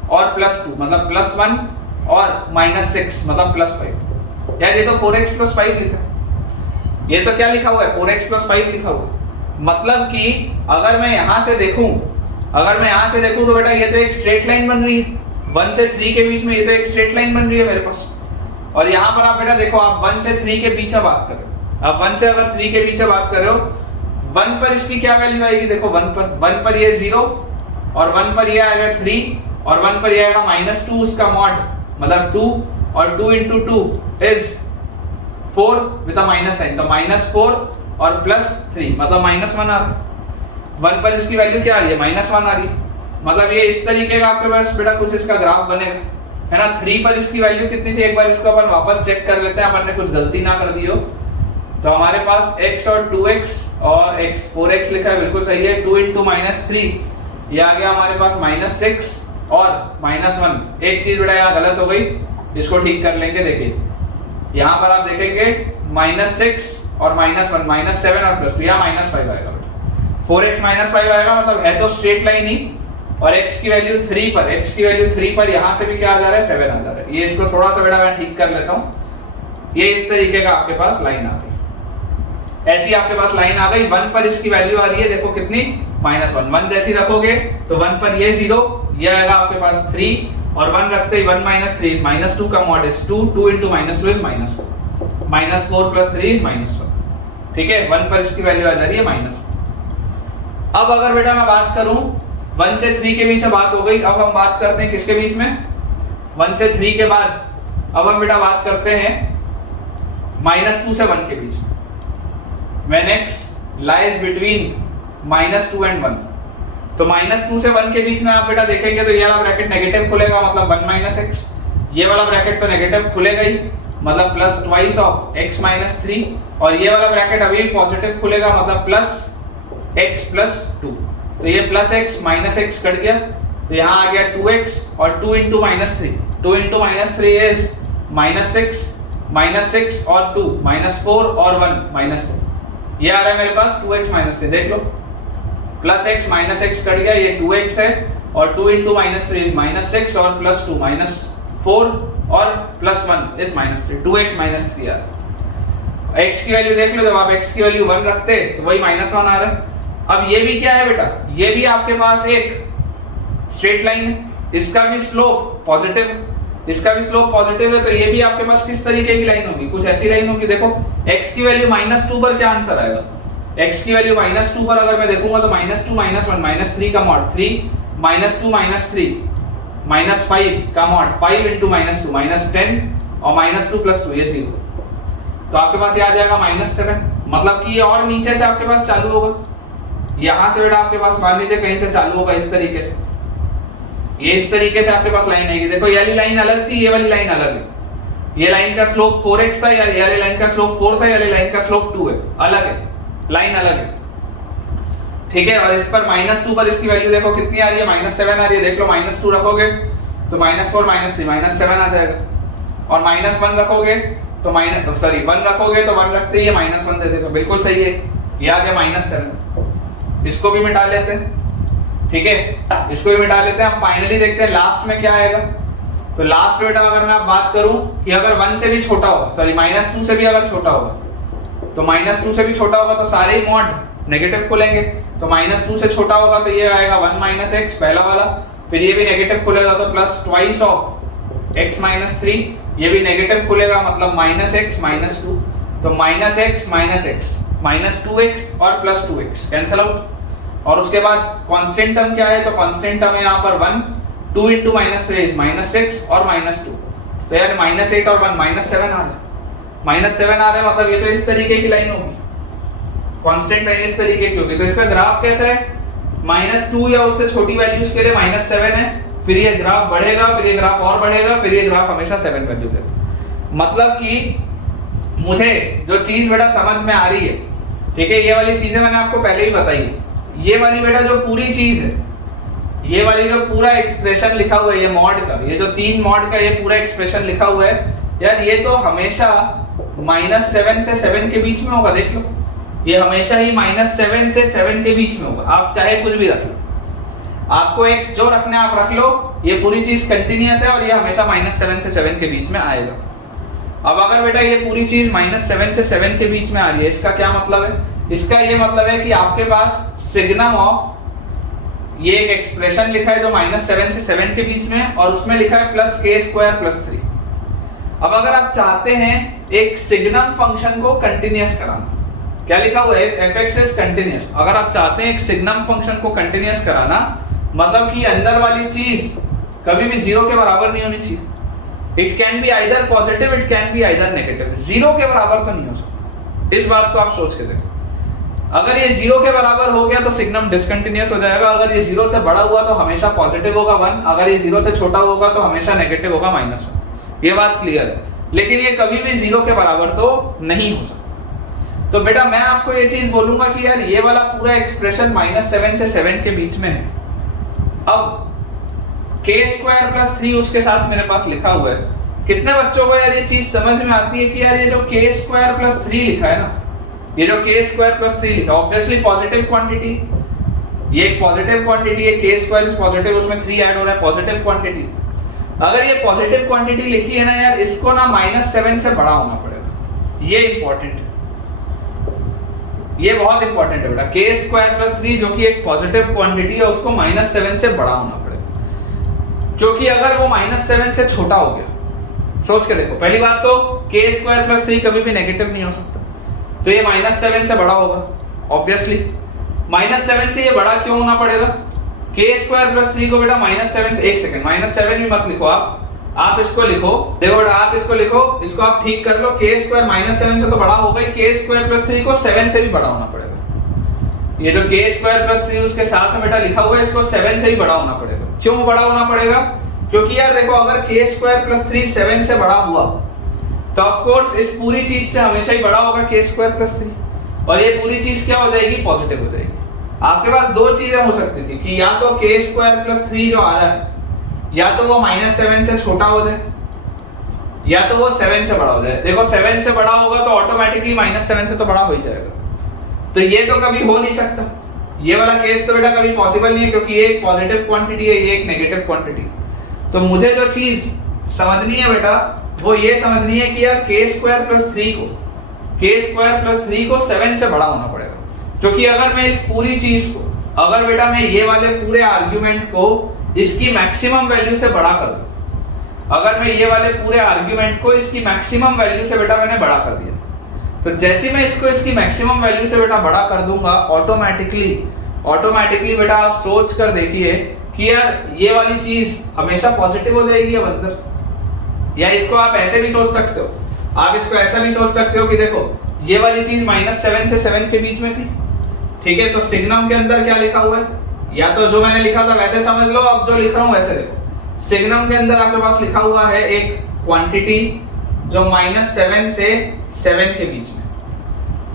और +2 मतलब +1 और -6 मतलब +5। यार ये तो 4x + 5 लिखा है, ये तो क्या लिखा हुआ है, 4x + 5 लिखा हुआ है। मतलब कि अगर मैं यहां से देखूं, तो बेटा ये तो एक स्ट्रेट लाइन बन रही है। 1 से 3 के बीच में ये तो एक स्ट्रेट लाइन बन रही है मेरे पास। और यहाँ पर आप बेटा देखो, आप 1 से 3 के बीच में बात कर रहे हो, आप 1 से अगर 3 के बीच में बात कर रहे हो, 1 पर इसकी क्या वैल्यू आएगी देखो, 1 पर ये 0 और 1 पर ये आएगा 3 और 1 पर ये आएगा -2 उसका मॉड, मतलब 2 और 2 × 2 is 4 with a minus sign, तो -4 और +3 मतलब -1 आ रहा है। 1 पर इसकी वैल्यू क्या आ रही है, -1 आ रही है। मतलब ये इस तरीके का आपके पास बेटा कुछ इसका ग्राफ बनेगा, है ना। 3 पर इसकी वैल्यू कितनी थी, एक बार इसको अपन वापस चेक कर लेते हैं, अपन ने कुछ गलती ना कर दी हो। तो हमारे पास x और 2x और x 4x लिखा है, बिल्कुल सही है। 2 × -3 ये आ गया हमारे पास -6 और -1। एक चीज बेटा यहाँ गलत हो गई, इसको ठीक कर लेंगे। देखिए यहाँ पर आप देखेंगे -6 और -1, -7 और +2, यहाँ -5 आएगा बेटा। 4x -5 आएगा, मतलब है तो स्ट्रेट लाइन ही। और x की वैल्यू 3 पर यहाँ से भी क्या आ जा रहा है, 7 आ जा रहा है। ये इसको थोड़ा सा बेटा मैं ठीक कर लेता हूँ। ये इस तरीके का आपके पास लाइन आ गई, ऐसी आपके पास लाइन आ गई। 1 पर इसकी वैल्यू आ रही है देखो कितनी, -1। 1 जैसी रखोगे तो 1 पर ये 0, ये आएगा आपके पास 3 और 1 रखते ही 1 - 3 -2 का मॉड इज 2, 2 × -2 इज -4, -4 + 3 इज -1। ठीक है, 1 पर इसकी वैल्यू आ जा रही है -1। अब अगर बेटा मैं बात करूं, 1 से 3 के बीच में बात हो गई। अब हम बात करते हैं किसके बीच में, 1 से 3 के बाद अब हम बेटा बात करते हैं -2 से 1 के बीच में। When x lies between -2 and 1, तो -2 से 1 के बीच में आप बेटा देखेंगे तो ये वाला ब्रैकेट नेगेटिव खुलेगा, मतलब 1 - x। ये वाला ब्रैकेट तो नेगेटिव खुलेगा ही, मतलब प्लस ट्वाइस ऑफ x - 3। और ये वाला ब्रैकेट अभी पॉजिटिव खुलेगा, मतलब प्लस x + 2। तो ये +x -x कट गया, तो यहाँ आ गया 2x और 2 × -3, 2 × -3 इज -6 और 2 -4 और 1 -3। ये आ रहा है मेरे पास 2x -3, देख लो, +x -x कट गया, ये 2x है और 2 × -3 इज -6 और +2 -4 और +1 इज -3, 2x -3 आ रहा है। x की वैल्यू देख लो, जब आप x की वैल्यू 1 रखते तो वही -1 आ रहा है। अब ये भी क्या है बेटा, ये भी आपके पास एक स्ट्रेट लाइन है, इसका भी स्लोप पॉजिटिव है, इसका भी स्लोप पॉजिटिव है। तो ये भी आपके पास किस तरीके की लाइन होगी, कुछ ऐसी लाइन होगी। देखो x की वैल्यू -2 पर क्या आंसर आएगा, x की वैल्यू -2 पर अगर मैं देखूंगा तो -2 -1 -3 का मॉड 3, -2 -3 -5 का मॉड 5 × -2 -10 और -2 + 2 ये 0। तो आपके पास ये आ जाएगा -7, मतलब कि ये और नीचे से आपके पास चालू होगा। यहां से बेटा आपके पास मान लीजिए कहीं से चालू होगा इस तरीके से, ये इस तरीके से आपके पास लाइन आएगी। देखो ये वाली लाइन अलग थी, ये वाली लाइन अलग है। ये लाइन का स्लोप 4x था, ये वाली लाइन का स्लोप 4 था, ये वाली लाइन का स्लोप 2 है, अलग है, लाइन अलग है। ठीक है, और इस पर -2 पर इसकी वैल्यू देखो कितनी आ रही है, -7 आ रही है। देख लो, -2 रखोगे तो -4 -3 -7 आ जाएगा, और -1 रखोगे तो 1 रखोगे तो 1 रखते ही -1 दे देगा, बिल्कुल सही है, ये आ गया -7। इसको भी मिटा लेते हैं, ठीक है, इसको भी मिटा लेते हैं। अब फाइनली देखते हैं लास्ट में क्या आएगा। तो लास्ट बेटा अगर मैं अब बात करूं कि अगर 1 से भी छोटा होगा, सॉरी -2 से भी अगर छोटा होगा, तो -2 से भी छोटा होगा तो सारे ही मॉड नेगेटिव खुलेंगे। तो -2 से छोटा होगा तो ये आएगा 1 - x पहला वाला, फिर ये भी नेगेटिव खुलेगा तो प्लस ट्वाइस ऑफ x - 3, ये भी नेगेटिव खुलेगा मतलब -x - 2, तो -x -2x और प्लस 2x कैंसिल आउट। और उसके बाद कांस्टेंट टर्म क्या है, तो कांस्टेंट टर्म है यहाँ पर 1, 2 × -3 is -6 और -2, तो यार -8 और 1 -7 आ रहा है, -7 आ रहा है, मतलब ये तो इस तरीके की लाइन होगी, कांस्टेंट लाइन इस तरीके की होगी। तो इसका ग्राफ कैसा है, -2 या उससे छोटी वैल्यूज के लिए -7 है, फिर ये ग्राफ बढ़ेगा, फिर ये ग्राफ और बढ़ेगा, फिर ये ग्राफ हमेशा 7 वैल्यू देगा। मतलब कि मुझे जो चीज बेटा समझ में आ रही है, ठीक है, ये वाली चीजें मैंने आपको पहले ही बताई है, ये वाली बेटा जो पूरी चीज है, ये वाली जो पूरा एक्सप्रेशन लिखा हुआ है ये मॉड का, ये जो 3 मॉड का ये पूरा एक्सप्रेशन लिखा हुआ है यार, ये तो हमेशा -7 से 7 के बीच में होगा। देख लो, ये हमेशा ही -7 से 7 के बीच में होगा, आप चाहे कुछ भी रख लो, आपको x जो रखना है आप रख लो, ये पूरी चीज कंटिन्यूअस है और ये हमेशा -7 से 7 के बीच में आएगा। अब अगर बेटा ये पूरी चीज -7 से 7 के बीच में आ रही है, इसका क्या मतलब है, इसका ये मतलब है कि आपके पास सिग्नम ऑफ, ये एक एक्सप्रेशन लिखा है जो -7 से 7 के बीच में, और उसमें लिखा है +k² + 3। अब अगर आप चाहते हैं एक सिग्नम फंक्शन को कंटिन्यूअस कराना, क्या लिखा हुआ है, f(x) is कंटिन्यूअस। अगर आप चाहते हैं एक सिग्नम फंक्शन को कंटिन्यूअस कराना, मतलब कि अंदर वाली चीज कभी भी 0 के बराबर नहीं होनी चाहिए। It can be either positive, it can be either negative, 0 के बराबर तो नहीं हो सकता। इस बात को आप सोच के देखो, अगर ये 0 के बराबर हो गया तो सिग्नम डिसकंटिन्यूअस हो जाएगा, अगर ये 0 से बड़ा हुआ तो हमेशा पॉजिटिव होगा 1, अगर ये 0 से छोटा होगा तो हमेशा नेगेटिव होगा -1। ये बात क्लियर है, लेकिन ये कभी भी 0 के बराबर तो नहीं हो सकता। तो बेटा मैं आपको ये चीज बोलूंगा कि यार ये वाला पूरा एक्सप्रेशन -7 से 7 के बीच में है। अब k² + 3 उसके साथ मेरे पास लिखा हुआ है। कितने बच्चों को यार ये चीज समझ में आती है कि यार ये जो k² + 3 लिखा है ना, ये जो k² + 3 लिखा, ऑब्वियसली पॉजिटिव क्वांटिटी, ये एक पॉजिटिव क्वांटिटी है, k² इज पॉजिटिव, उसमें 3 ऐड हो रहा है, पॉजिटिव क्वांटिटी। अगर ये पॉजिटिव क्वांटिटी लिखी है ना यार, इसको ना -7 से बड़ा होना पड़ेगा, ये इंपॉर्टेंट है, ये बहुत इंपॉर्टेंट है बेटा। k² + 3 जो कि एक पॉजिटिव क्वांटिटी है, उसको -7 से बड़ा होना पड़ेगा, क्योंकि अगर वो -7 से छोटा हो गया, सोच के देखो, पहली बात तो k² + 3 कभी भी नेगेटिव नहीं हो सकता, तो ये -7 से बड़ा होगा ऑब्वियसली। -7 से ये बड़ा क्यों होना पड़ेगा, k² + 3 को बेटा -7 से, एक सेकंड, -7 भी मत लिखो आप इसको लिखो, देखो बेटा आप इसको लिखो, इसको आप ठीक कर लो, k² -7 से तो बड़ा होगा ही, k² + 3 को 7 से भी बड़ा होना पड़ेगा। ये जो k² + 3 उसके साथ में बेटा लिखा हुआ है, इसको 7 से ही बड़ा होना पड़ेगा। क्यों बड़ा होना पड़ेगा, क्योंकि यार देखो अगर k² + 3 7 से बड़ा हुआ तो ऑफ कोर्स इस पूरी चीज से हमेशा ही बड़ा होगा k² + 3, और ये पूरी चीज क्या हो जाएगी, पॉजिटिव हो जाएगी। आपके पास दो चीजें हो सकती थी कि या तो k² + 3 जो आ रहा है, या तो वो -7 से छोटा हो जाए, या तो वो 7 से बड़ा हो जाए। देखो 7 से बड़ा होगा तो ऑटोमेटिकली -7 से तो बड़ा हो ही जाएगा, तो ये तो कभी हो नहीं सकता, ये वाला केस तो बेटा कभी पॉसिबल नहीं है, क्योंकि ये एक पॉजिटिव क्वांटिटी है, ये एक नेगेटिव क्वांटिटी। तो मुझे जो चीज समझनी है बेटा वो ये समझनी है कि यार k² + 3 को 7 से बड़ा होना पड़ेगा, क्योंकि अगर मैं इस पूरी चीज को, अगर बेटा मैं ये वाले पूरे आर्गुमेंट को इसकी मैक्सिमम वैल्यू से बड़ा कर दूं, अगर मैं ये वाले पूरे आर्गुमेंट को इसकी मैक्सिमम वैल्यू से बेटा मैंने बड़ा कर दिया, तो जैसे मैं इसको इसकी मैक्सिमम वैल्यू से बेटा बड़ा कर दूंगा, ऑटोमेटिकली बेटा आप सोच कर देखिए कि यार ये वाली चीज हमेशा पॉजिटिव हो जाएगी अब अंदर। या इसको आप ऐसे भी सोच सकते हो, आप इसको ऐसा भी सोच सकते हो कि देखो ये वाली चीज -7 से 7 के बीच में थी, ठीक है, तो सिग्नम के अंदर क्या लिखा हुआ है, या तो जो मैंने लिखा था वैसे समझ लो, अब जो लिख रहा हूं वैसे देखो। सिग्नम के अंदर आपके पास लिखा हुआ है एक क्वांटिटी जो -7 से 7 के बीच में,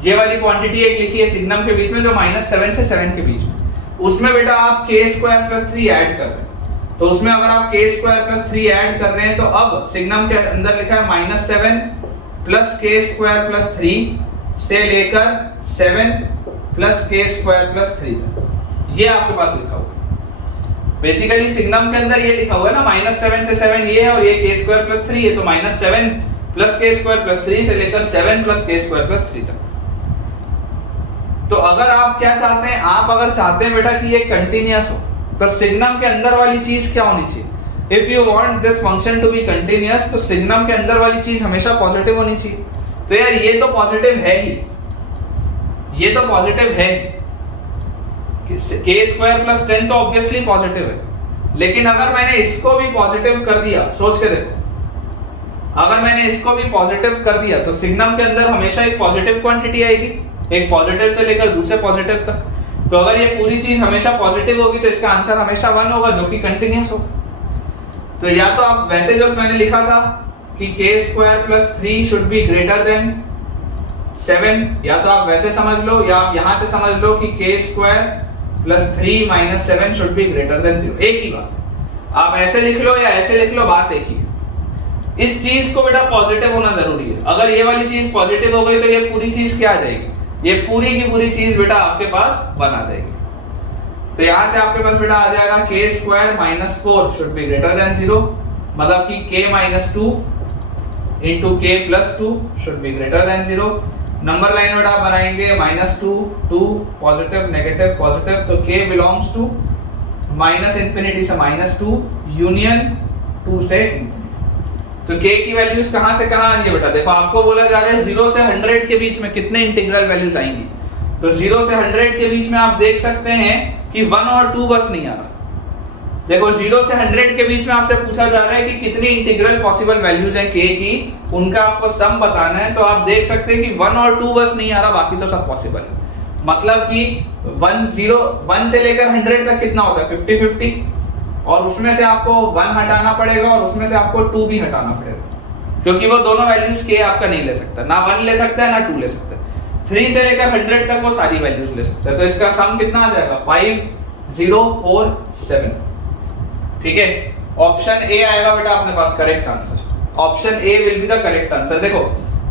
ये वाली क्वांटिटी एक लिखी है सिग्नम के बीच में जो -7 से 7 के बीच में, उसमें बेटा आप k² + 3 ऐड कर रहे हैं। तो उसमें अगर आप k स्क्वायर प्लस 3 ऐड कर रहे हैं तो अब सिग्नम के अंदर लिखा है -7 प्लस k स्क्वायर प्लस 3 से लेकर 7 प्लस k स्क्वायर प्लस 3 तक, ये आपके पास लिखा हुआ है। बेसिकली सिग्नम के अंदर ये लिखा हुआ है ना, -7 से 7 ये है और ये k स्क्वायर प्लस 3 है, तो -7 प्लस k स्क्वायर प्लस 3 से लेकर 7 प्लस k स्क्वायर प्लस 3 तक। तो अगर आप क्या चाहते हैं, आप अगर चाहते हैं बेटा कि ये कंटीन्यूअस हो, तो सिग्नम के अंदर वाली चीज क्या होनी चाहिए? If you want this function to be continuous, तो सिग्नम के अंदर वाली चीज हमेशा पॉजिटिव होनी चाहिए। तो यार ये तो पॉजिटिव है ही, ये तो पॉजिटिव है, k स्क्वायर प्लस 10 तो ऑब्वियसली पॉजिटिव है। लेकिन अगर मैंने इसको भी पॉजिटिव कर दिया, सोच के देखो, अगर मैंने इसको भी पॉजिटिव कर दिया तो सिग्नम के अंदर हमेशा एक पॉजिटिव क्वांटिटी आएगी, एक पॉजिटिव से लेकर दूसरे पॉजिटिव तक। तो अगर ये पूरी चीज हमेशा पॉजिटिव होगी तो इसका आंसर हमेशा 1 होगा, जो कि कंटीन्यूअस होगा। तो या तो आप वैसे जो मैंने लिखा था कि k square plus 3 should be greater then 7, या तो आप वैसे समझ लो, या आप यहां से समझ लो कि k square plus 3 minus 7 should be greater than 0, एक ही बात। आप ऐसे लिख लो या ऐसे लिख लो, बात एक ही है। इस चीज को बेटा पॉजिटिव होना जरूरी है। अगर ये वाली चीज पॉजिटिव हो गई तो ये पूरी चीज क्या आ जाएगी? ये पूरी की पूरी चीज बेटा आपके पास 1 आ जाएगी। तो यहां से आपके पास बेटा आ जाएगा k square minus 4 should be greater than 0, मतलब कि k minus 2 into k plus 2 should be greater than 0। Number line बेटा बनाएंगे -2 2 पॉजिटिव नेगेटिव पॉजिटिव, तो k belongs to minus infinity से -2 यूनियन 2 से इंफिनिटी। तो k की वैल्यूज कहां से कहां आ रही है बेटा? देखो आपको बोला जा रहा है 0 से 100 के बीच में कितने इंटीग्रल वैल्यूज आएंगी। तो 0 से 100 के बीच में आप देख सकते हैं कि 1 और 2 बस नहीं आ रहा। देखो 0 से 100 के बीच में आपसे पूछा जा रहा है कि कितनी इंटीग्रल पॉसिबल वैल्यूज हैं k की, उनका आपको सम बताना है। तो आप देख सकते हैं कि 1 और 2 बस नहीं आ रहा, बाकी तो सब पॉसिबल है। मतलब कि 1 से लेकर 100 तक कितना होगा? 50-50, और उसमें से आपको 1 हटाना पड़ेगा और उसमें से आपको 2 भी हटाना पड़ेगा, क्योंकि वो दोनों वैल्यूज k आपका नहीं ले सकता, ना 1 ले सकता है ना 2 ले सकता है। 3 से लेकर 100 तक वो सारी वैल्यूज ले सकता है। तो इसका सम कितना आ जाएगा? 5 0 4 7। ठीक है, ऑप्शन ए आएगा बेटा अपने पास correct answer. Option A will be the correct answer. देखो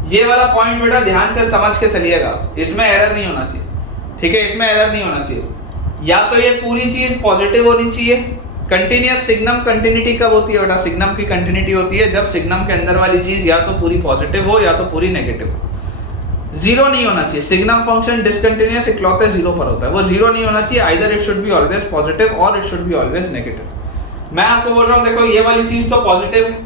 ये वाला पॉइंट बेटा ध्यान से समझ के चलिएगा, इसमें एरर नहीं होना चाहिए। ठीक है, इसमें एरर नहीं होना चाहिए। या तो ये पूरी चीज पॉजिटिव होनी चाहिए। कंटीन्यूअस सिग्नम कंटिन्यूटी कब होती है बेटा? सिग्नम की कंटिन्यूटी होती है जब सिग्नम के अंदर वाली चीज या तो पूरी पॉजिटिव हो या तो पूरी नेगेटिव हो। जीरो नहीं होना चाहिए। सिग्नम फंक्शन डिसकंटिन्यूअस इकलौते जीरो पर होता है, वो जीरो नहीं होना चाहिए। Either it should be always positive और it should be always negative. मैं आपको बोल रहा हूं देखो ये वाली चीज तो पॉजिटिव है,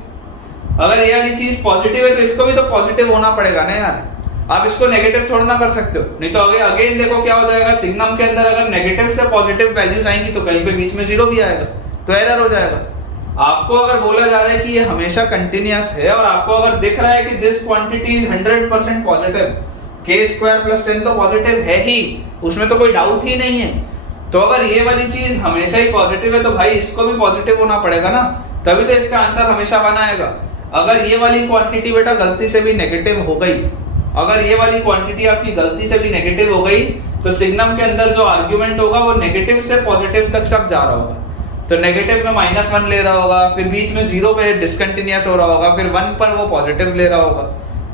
अगर ये वाली चीज पॉजिटिव है तो इसको भी तो पॉजिटिव होना पड़ेगा ना यार। आप इसको नेगेटिव थोड़ा ना कर सकते हो, नहीं तो अगेन देखो क्या हो जाएगा, सिग्नम के अंदर अगर नेगेटिव से पॉजिटिव वैल्यूज आएंगी तो कहीं पे बीच में जीरो भी आएगा, तो एरर हो जाएगा। आपको अगर बोला जा रहा है कि ये हमेशा कंटीन्यूअस है और आपको अगर दिख रहा है कि this quantity is 100% positive, k square plus 10 तो पॉजिटिव है ही, उसमें तो कोई डाउट ही नहीं है। तो अगर ये वाली चीज हमेशा ही पॉजिटिव है तो भाई इसको भी पॉजिटिव होना पड़ेगा ना, तभी तो इसका आंसर हमेशा 1 आएगा। अगर ये वाली क्वांटिटी बेटा गलती से भी नेगेटिव हो गई, अगर ये वाली क्वांटिटी आपकी गलती से भी नेगेटिव हो गई तो सिग्नम के अंदर जो आर्गुमेंट होगा वो नेगेटिव से पॉजिटिव तक सब जा रहा होगा। तो नेगेटिव में -1 ले रहा होगा, फिर बीच में 0 पे डिसकंटिन्यूअस हो रहा होगा, फिर 1 पर वो पॉजिटिव ले रहा होगा,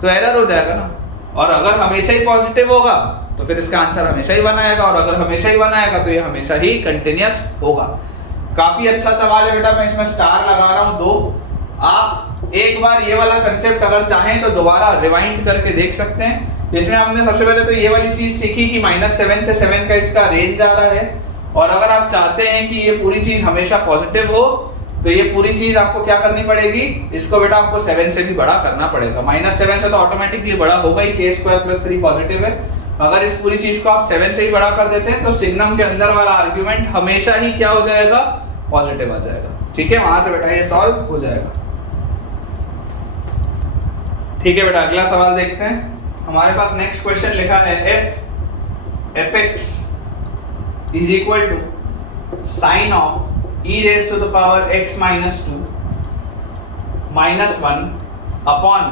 तो एरर हो जाएगा ना। और अगर हमेशा ही पॉजिटिव होगा तो फिर इसका आंसर हमेशा ही 1 आएगा, और अगर हमेशा ही 1 आएगा तो ये हमेशा ही कंटिन्यूअस होगा। काफी अच्छा सवाल है बेटा, मैं इसमें स्टार लगा रहा हूं 2। आप एक बार ये वाला कंसेप्ट अगर चाहें तो दोबारा रिवाइंड करके देख सकते हैं। इसमें हमने सबसे पहले तो ये वाली चीज सीखी कि -7 से 7 का इसका रेंज आ रहा है, और अगर आप चाहते हैं कि ये पूरी चीज हमेशा पॉजिटिव हो तो ये पूरी चीज आपको क्या करनी पड़ेगी, इसको बेटा आपको 7 से भी बड़ा करना पड़ेगा। -7 से तो ऑटोमेटिकली बड़ा होगा ही, k स्क्वायर प्लस 3 पॉजिटिव है। अगर इस पूरी चीज को आप 7 से ही बड़ा कर देते हैं तो सिग्नम के अंदर वाला आर्गुमेंट हमेशा ही क्या हो जाएगा, पॉजिटिव आ जाएगा। ठीक है, वहां से बेटा ये सॉल्व हो जाएगा। ठीक है बेटा, अगला सवाल देखते हैं। हमारे पास नेक्स्ट क्वेश्चन लिखा है fx is equal to sin of e raised to the power x minus 2 minus 1 upon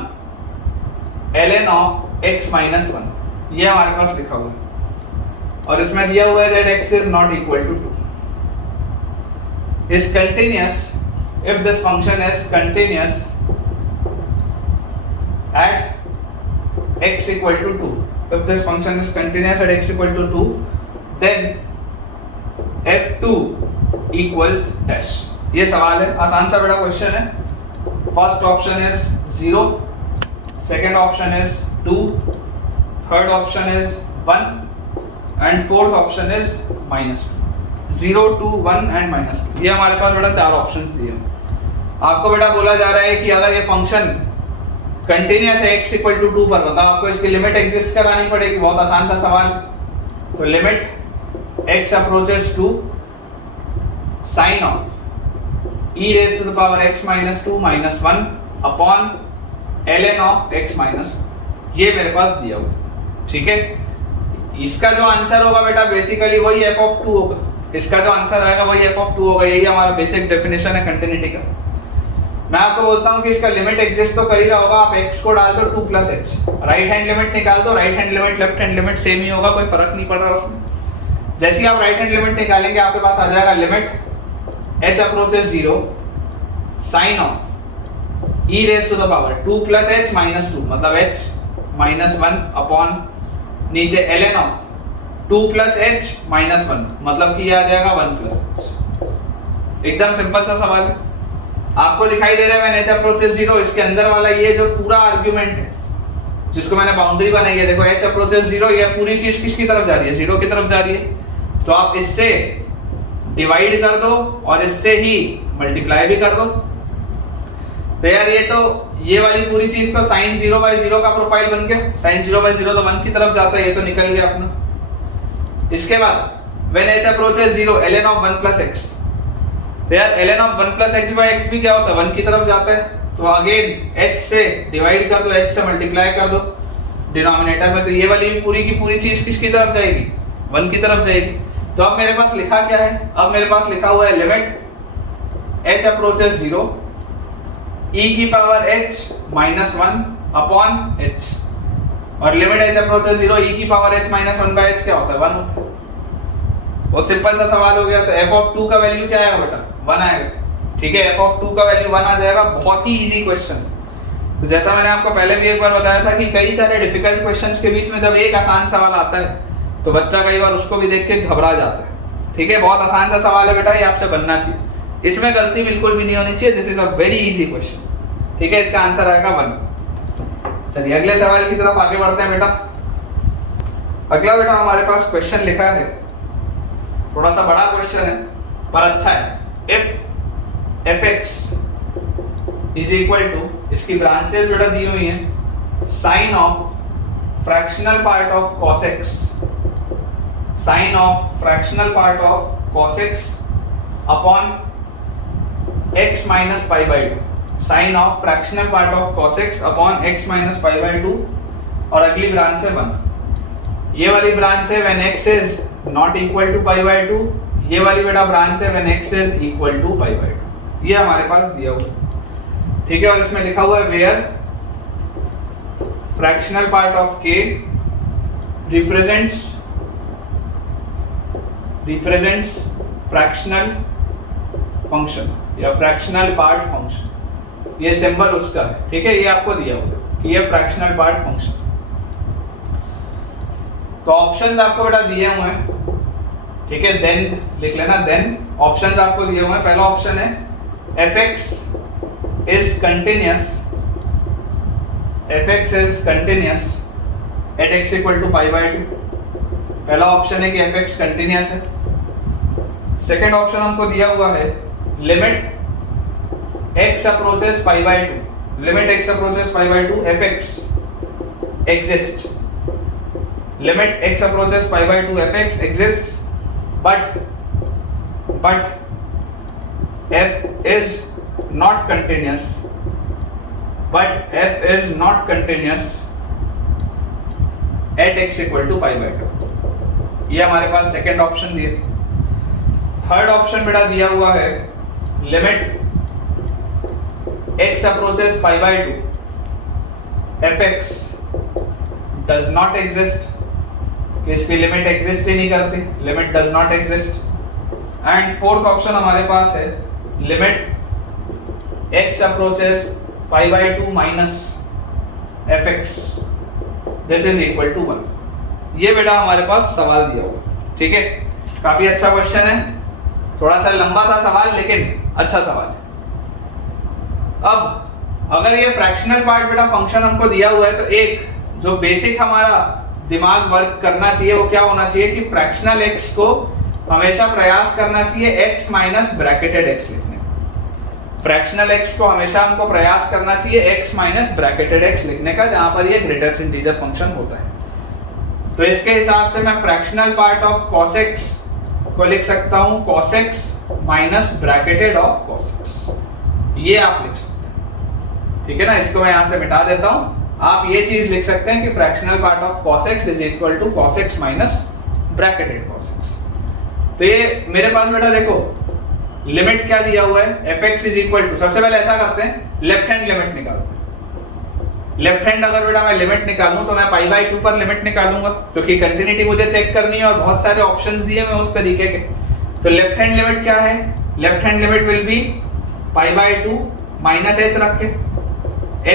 ln of x minus 1, ये हमारे पास लिखा हुआ है और इसमें दिया हुआ है that x is not equal to 2। is continuous if this function is continuous at x equal to 2. If this function is continuous at x equal to 2, then f2 equals dash. ये सवाल है, आसान सा बड़ा क्वेश्चन है. First option is 0, second option is 2, third option is 1 and fourth option is -2. 0, 2, 1 and -2. ये हमारे पास बेटा 4 ऑप्शंस दिए. आपको बेटा बोला जा रहा है कि अगर ये फंक्शन कंटिन्यूअस है x इक्वल टू 2 पर, बताओ आपको इसकी लिमिट एग्जिस्ट करानी पड़ेगी. बहुत आसान सा सवाल. तो limit x approaches to sine of e raised to the power x minus 2 minus 1 upon ln of x minus 2. ये मेरे पास दिया हुआ. ठीक है, इसका जो आंसर होगा बेटा बेसिकली वही f of 2 होगा. इसका जो आंसर आएगा वही f of 2 होगा. यही हमारा बेसिक डेफिनेशन है कंटिन्यूटी का. मैं आपको बोलता हूँ कि इसका लिमिट एग्जिस्ट तो कर ही रहा होगा. आप x को डाल दो 2 plus h, right hand limit निकाल दो. Right hand limit left hand limit same ही होगा, कोई फर्क नहीं पड़ रहा उसमें. जैसे ही आप राइट हैंड लिमिट निकालेंगे आपके पास आ जाएगा limit h approaches 0 sin of e raised to the power 2 plus h minus 2, मतलब h minus 1 upon नीचे ln of 2 plus h minus 1, मतलब कि ये आ जाएगा 1 plus h. एकदम सिंपल सा सवाल है. आपको दिखाई दे रहा है when h approaches 0, इसके अंदर वाला ये जो पूरा आर्ग्यूमेंट है जिसको मैंने बाउंड्री बनाई है, देखो h approaches 0, ये पूरी चीज किसकी तरफ जा रही है? 0 की तरफ जा रही है. तो आप इससे डिवाइड कर दो और इससे ही मल्टीप्लाई भी कर दो. तो यार ये वाली पूरी चीज तो sin 0/0 का प्रोफाइल बन गया. sin 0/0 तो 1 की तरफ जाता है, ये तो निकल गया अपना. इसके बाद when h approaches 0 ln of 1 plus x, तो यार ln of 1 plus x by x भी क्या होता है? 1 की तरफ जाता है. तो अगेन h से डिवाइड कर दो, h से मल्टीप्लाई कर दो डिनोमिनेटर में. तो ये वाली पूरी की पूरी चीज किसकी तरफ जाएगी? 1 की तरफ जाएगी. तो अब मेरे पास लिखा क्या है? अब मेरे पास लिखा हुआ है लिमिट h approaches 0 e की power h minus 1 upon h, और लिमिट h approaches 0 e की power h minus 1 by h क्या होता है? 1 होता है. बहुत सिंपल सा सवाल हो गया. तो f of 2 का वैल्यू क्या आएगा बेटा? 1 आएगा. ठीक है, f of 2 का वैल्यू 1 आ जाएगा. बहुत ही इजी क्वेश्चन. तो जैसा मैंने आपको पहले भी एक बार बताया था कि कई सारे डिफिकल्ट क्वेश्चंस के बीच में जब एक आसान सवाल आता है तो बच्चा कई बार उसको भी देख के घबरा जाता है. ठीक है, बहुत आसान सा सवाल है बेटा, ये आपसे बनना चाहिए. इसमें गलती बिल्कुल भी नहीं होनी चाहिए. This is a very easy question. ठीक है, इसका आंसर आएगा 1. चलिए अगले सवाल की तरफ आगे बढ़ते हैं बेटा. अगला बेटा हमारे पास क्वेश्चन लिखा है, थोड़ा सा बड़ा क्वेश्चन है पर अच्छा है. If fx is equal to, इसकी ब्रांचेस बेटा दी हुई हैं, sine of fractional part of cos x, sine of fractional part of cos x upon x minus pi by 2, sine of fractional part of cos x upon x minus pi by 2, और अगली branch है 1. ये वाली branch है when x is not equal to pi by 2, ये वाली बेटा branch है when x is equal to pi by 2. ये हमारे पास दिया हुआ. ठीक है, और इसमें लिखा हुआ है where fractional part of k represents fractional function या fractional part function. ये सिंबल उसका है. ठीक है, ये आपको दिया हुआ कि ये fractional part function. तो ऑप्शंस आपको बेटा दिए हुए हैं. ठीक है, देन लिख लेना. देन ऑप्शंस आपको दिए हुए हैं. पहला ऑप्शन है fx is continuous at x equal to pi by 2. पहला ऑप्शन है कि fx कंटिन्यूअस है. सेकंड ऑप्शन हमको दिया हुआ है limit x approaches pi by 2, limit x approaches pi by 2 fx exists, limit x approaches pi by 2 fx exists, but f is not continuous, at x equal to pi by 2. ये हमारे पास second option दिए. Third option बेटा दिया हुआ है limit x approaches pi by 2 fx does not exist, इसकी limit exist ही नहीं करती. Limit does not exist. And fourth option हमारे पास है limit x approaches pi by 2 minus fx this is equal to 1। ये बेटा हमारे पास सवाल दिया हुआ, ठीक है। काफी अच्छा क्वेश्चन है, थोड़ा सा लंबा था सवाल लेकिन अच्छा सवाल है। अब अगर ये फ्रैक्शनल पार्ट बेटा फंक्शन हमको दिया हुआ है तो एक जो बेसिक हमारा दिमाग वर्क करना चाहिए वो क्या होना चाहिए कि फ्रैक्शनल x को हमेशा प्रयास करना चाहिए x माइनस ब्रैकेटेड x लिखने का। फ्रैक्शनल x को हमेशा हमको प्रयास करना चाहिए x माइनस ब्रैकेटेड x लिखने का, जहां पर ये ग्रेटेस्ट इंटीजर फंक्शन होता है। तो इसके हिसाब से मैं fractional part of cos x को लिख सकता हूं cos x minus bracketed of cos x, ये आप लिख सकते हैं, ठीक है ना। इसको मैं यहां से मिटा देता हूं। आप ये चीज लिख सकते हैं कि fractional part of cos x is equal to cos x minus bracketed cos x। तो ये मेरे पास बेटा देखो लिमिट क्या दिया हुआ है fx इज इक्वल टू, सबसे पहले ऐसा करते हैं लेफ्ट हैंड लिमिट निकालते हैं। लेफ्ट हैंड अगर बेटा मैं लिमिट निकालूं तो मैं पाई बाय 2 पर लिमिट निकालूंगा क्योंकि कंटिन्यूटी मुझे चेक करनी है और बहुत सारे ऑप्शंस दिए मैं उस तरीके के। तो लेफ्ट हैंड लिमिट क्या है, left hand limit will be pi by 2 minus h रख के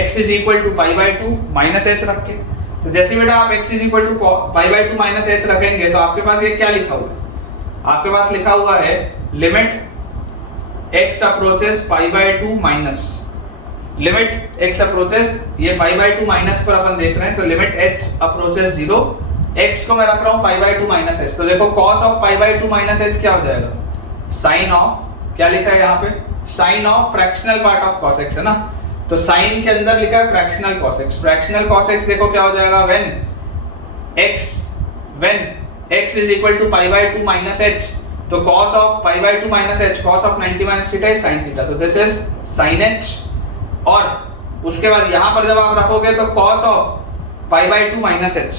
x is equal to pi by 2 minus h रख के। तो जैसे बेटा आप x is equal to pi by 2 minus h रखेंगे तो आपके पास ये क्या लिखा हुआ है, आपके पास लिखा हुआ है limit x approaches pi by 2 minus, limit x approaches ये पाई बाय 2 माइनस पर अपन देख रहे हैं, तो लिमिट h अप्रोचेस 0, x को मैं रख रहा हूं पाई बाय 2 माइनस h। तो देखो cos of pi by 2 minus h क्या हो जाएगा, साइन ऑफ, क्या लिखा है यहाँ पे, sine of fractional part of cos x है ना। तो साइन के अंदर लिखा है fractional cos x, fractional cos x देखो क्या हो जाएगा when x is equal to pi by 2 minus h, तो cos of pi by 2 minus h, cos of 90 minus theta is sin theta, तो this is sin h। और उसके बाद यहाँ पर जब आप रखोगे तो cos of pi by 2 minus h,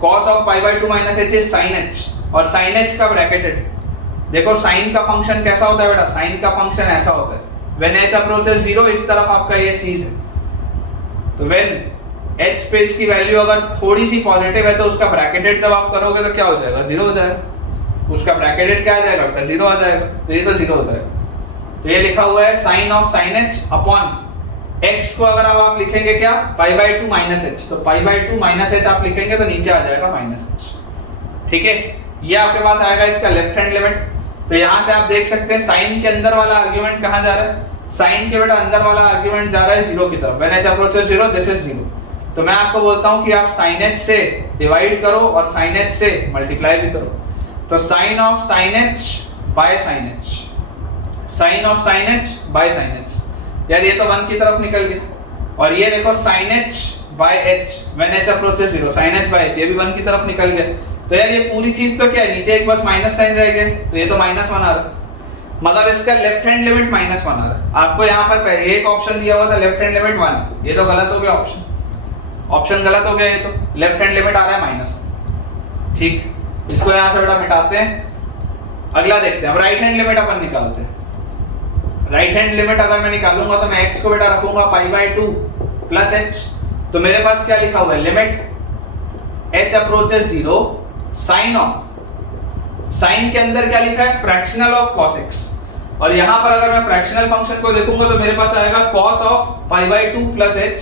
cos of pi by 2 minus h is sin h, और sin h का ब्रैकेटेड, देखो sin का फंक्शन कैसा होता है बेटा, sin का फंक्शन ऐसा होता है when h approaches 0, इस तरफ आपका ये चीज है। तो when h पे इसकी वैल्यू अगर थोड़ी सी पॉजिटिव है तो उसका ब्रैकेटेड जब आप करोगे तो क्या हो जाएगा, 0 हो जाएगा, उसका ब्रैकेटेड क्या आ जाएगा बेटा, 0 आ जाएगा, तो ये तो 0 हो जाएगा। तो ये लिखा हुआ है sine of sine h upon x को अगर आप लिखेंगे क्या पाई बाय 2 माइनस h, तो पाई बाय 2 माइनस h आप लिखेंगे तो नीचे आ जाएगा माइनस h, ठीक है। ये आपके पास आएगा इसका लेफ्ट हैंड लिमिट। तो यहाँ से आप देख सकते हैं साइन के अंदर वाला आर्गुमेंट कहाँ जा रहा है, साइन के बेटा अंदर वाला आर्गुमेंट जा रहा है 0 की तरफ, when h approaches 0 this is 0। तो मैं आपको बोलता हूं कि आप sin h से डिवाइड करो और sin h से मल्टीप्लाई भी करो। तो sin of sin h by sin h, sin of sin h by sin h, यार ये तो 1 की तरफ निकल गया। और ये देखो sin h by h when h approaches 0, sin h by h ये भी 1 की तरफ निकल गया। तो यार ये पूरी चीज तो क्या है, नीचे एक बस माइनस साइन रह गया, तो ये तो माइनस 1 आ रहा है, मतलब इसका लेफ्ट हैंड लिमिट माइनस 1 आ रहा है। आपको यहाँ पर एक ऑप्शन दिया हुआ था लेफ्ट हैंड लिमिट 1, ये तो गलत हो गया, ऑप्शन गलत हो गया, ये तो लेफ्ट हैंड लिमिट आ रहा है माइनस, ठीक। इसको यहाँ से बेटा मिटाते हैं, अगला देखते हैं। अब राइट हैंड लिमिट अपन निकालते हैं। राइट हैंड लिमिट अगर मैं निकालूंगा तो मैं x को बेटा रखूंगा पाई बाय 2 प्लस h, तो मेरे पास क्या लिखा हुआ है limit h approaches 0 sine of, sine के अंदर क्या लिखा है फ्रैक्शनल ऑफ cos x, और यहां पर अगर मैं फ्रैक्शनल फंक्शन को देखूंगा तो मेरे पास आएगा cos of pi by 2 plus h,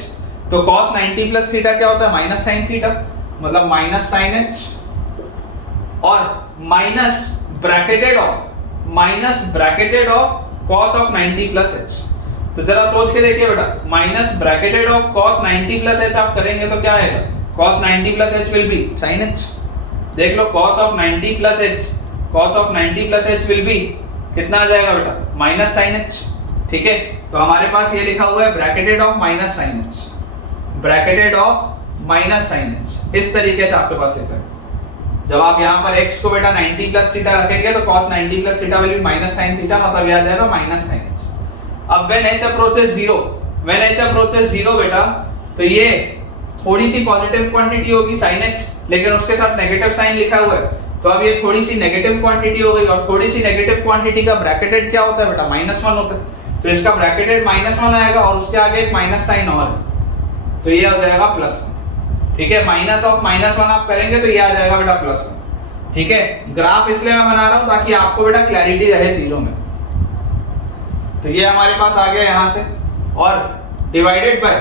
तो cos 90 प्लस थीटा क्या होता है माइनस साइन थीटा, मतलब माइनस साइन h, और minus bracketed of cos of 90 plus h। तो जरा सोच के देखिए बेटा, minus bracketed of cos 90 plus h आप करेंगे तो क्या आएगा, cos 90 plus h will be sin h। देख लो cos of 90 plus h, cos of 90 plus h will be कितना आ जाएगा बेटा माइनस साइन h, ठीक है। तो हमारे पास ये लिखा हुआ है bracketed of minus sine h, bracketed of minus sine h, इस तरीके से आपके पास लिखा है। जब आप यहाँ पर x को बेटा 90 प्लस थीटा रखेंगे तो cos 90 plus theta will be minus sine theta, मतलब ये आ जाएगा माइनस साइन h। अब when h approaches 0, when h approaches 0 बेटा, तो ये थोड़ी सी पॉजिटिव क्वांटिटी होगी sin h, लेकिन उसके साथ नेगेटिव साइन लिखा हुआ है, तो अब ये थोड़ी सी नेगेटिव क्वांटिटी हो गई, और थोड़ी सी नेगेटिव क्वांटिटी का ब्रैकेटेड क्या होता है बेटा माइनस 1 होता है, तो इसका ब्रैकेटेड माइनस 1 आएगा और उसके आगे एक माइनस साइन और है, तो ये हो जाएगा प्लस 1, ठीक है। माइनस ऑफ माइनस 1 आप करेंगे तो ये आ जाएगा बेटा प्लस 1। ठीक है, ग्राफ इसलिए मैं बना रहा हूं ताकि आपको बेटा क्लैरिटी रहे चीजों में। तो ये हमारे पास आ गया यहां से, और डिवाइडेड बाय